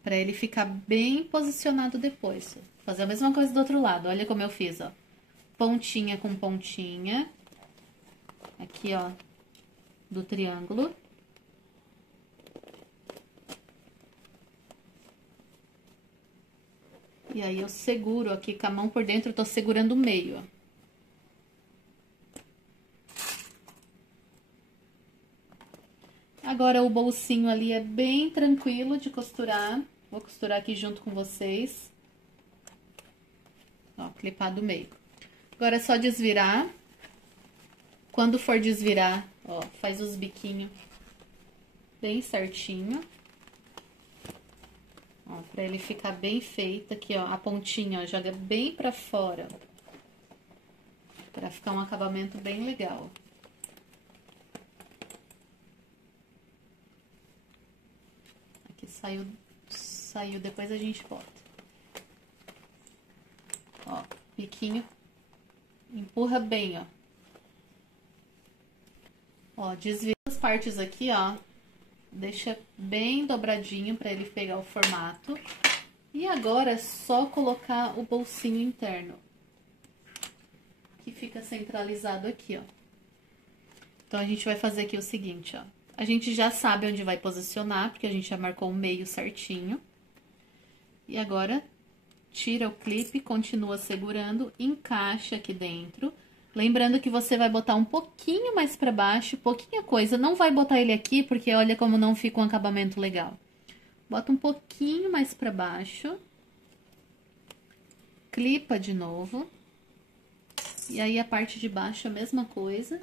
pra ele ficar bem posicionado depois. Vou fazer a mesma coisa do outro lado, olha como eu fiz, ó. Pontinha com pontinha. Aqui, ó, do triângulo. E aí, eu seguro aqui com a mão por dentro, eu tô segurando o meio, ó. Agora, o bolsinho ali é bem tranquilo de costurar. Vou costurar aqui junto com vocês. Ó, clipar do meio. Agora, é só desvirar. Quando for desvirar, ó, faz os biquinhos bem certinho. Ó, pra ele ficar bem feito aqui, ó, a pontinha, ó, joga bem pra fora. Pra ficar um acabamento bem legal. Aqui saiu, depois a gente bota. Ó, biquinho, empurra bem, ó. Ó, desvia as partes aqui, ó. Deixa bem dobradinho pra ele pegar o formato. E agora é só colocar o bolsinho interno. Que fica centralizado aqui, ó. Então, a gente vai fazer aqui o seguinte, ó. A gente já sabe onde vai posicionar, porque a gente já marcou o meio certinho. E agora, tira o clipe, continua segurando, encaixa aqui dentro. Lembrando que você vai botar um pouquinho mais pra baixo, pouquinha coisa. Não vai botar ele aqui, porque olha como não fica um acabamento legal. Bota um pouquinho mais pra baixo. Clipa de novo. E aí, a parte de baixo, a mesma coisa.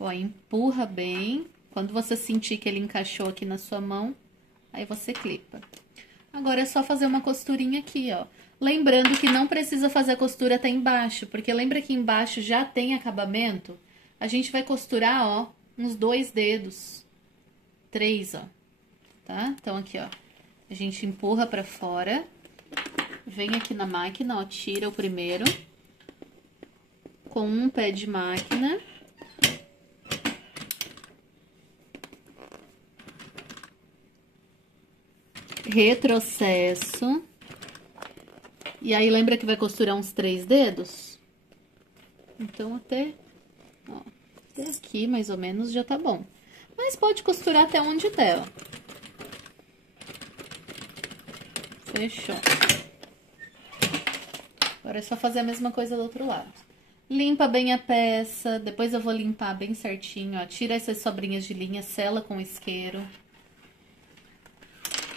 Ó, empurra bem. Quando você sentir que ele encaixou aqui na sua mão, aí você clipa. Agora, é só fazer uma costurinha aqui, ó. Lembrando que não precisa fazer a costura até embaixo, porque lembra que embaixo já tem acabamento? A gente vai costurar, ó, uns 2 dedos. 3, ó. Tá? Então, aqui, ó. A gente empurra pra fora. Vem aqui na máquina, ó, tira o primeiro. Com um pé de máquina. Retrocesso. E aí, lembra que vai costurar uns 3 dedos? Então, até aqui, mais ou menos, já tá bom. Mas pode costurar até onde der, ó. Fechou. Agora é só fazer a mesma coisa do outro lado. Limpa bem a peça, depois eu vou limpar bem certinho, ó. Tira essas sobrinhas de linha, sela com isqueiro.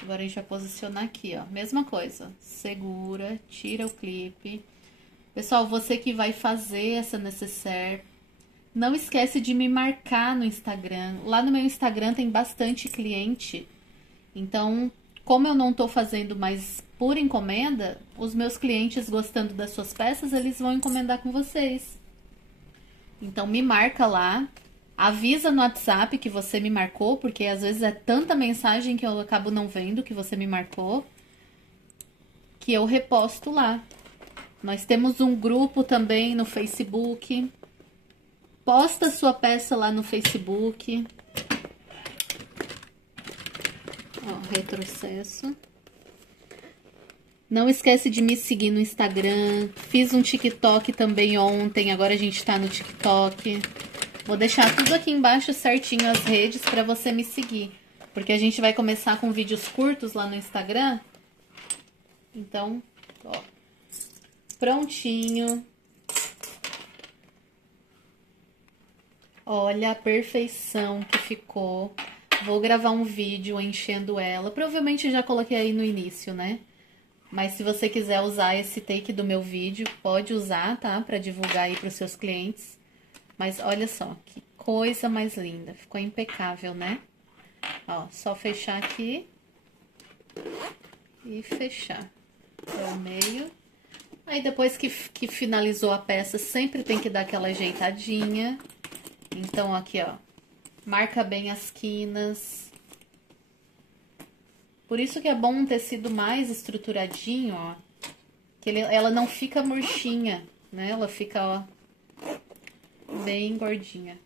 Agora, a gente vai posicionar aqui, ó. Mesma coisa. Segura, tira o clipe. Pessoal, você que vai fazer essa necessaire, não esquece de me marcar no Instagram. Lá no meu Instagram tem bastante cliente. Então, como eu não tô fazendo mais por encomenda, os meus clientes gostando das suas peças, eles vão encomendar com vocês. Então, me marca lá. Avisa no WhatsApp que você me marcou, porque às vezes é tanta mensagem que eu acabo não vendo que você me marcou, que eu reposto lá. Nós temos um grupo também no Facebook. Posta sua peça lá no Facebook. Ó, retrocesso. Não esquece de me seguir no Instagram. Fiz um TikTok também ontem, agora a gente tá no TikTok. Vou deixar tudo aqui embaixo certinho as redes pra você me seguir. Porque a gente vai começar com vídeos curtos lá no Instagram. Então, ó, prontinho. Olha a perfeição que ficou. Vou gravar um vídeo enchendo ela. Provavelmente já coloquei aí no início, né? Mas se você quiser usar esse take do meu vídeo, pode usar, tá? Pra divulgar aí pros seus clientes. Mas olha só, que coisa mais linda. Ficou impecável, né? Ó, só fechar aqui. E fechar. Pelo meio. Aí depois que finalizou a peça, sempre tem que dar aquela ajeitadinha. Então aqui, ó. Marca bem as quinas. Por isso que é bom um tecido mais estruturadinho, ó. Que ela não fica murchinha, né? Ela fica, ó, bem gordinha.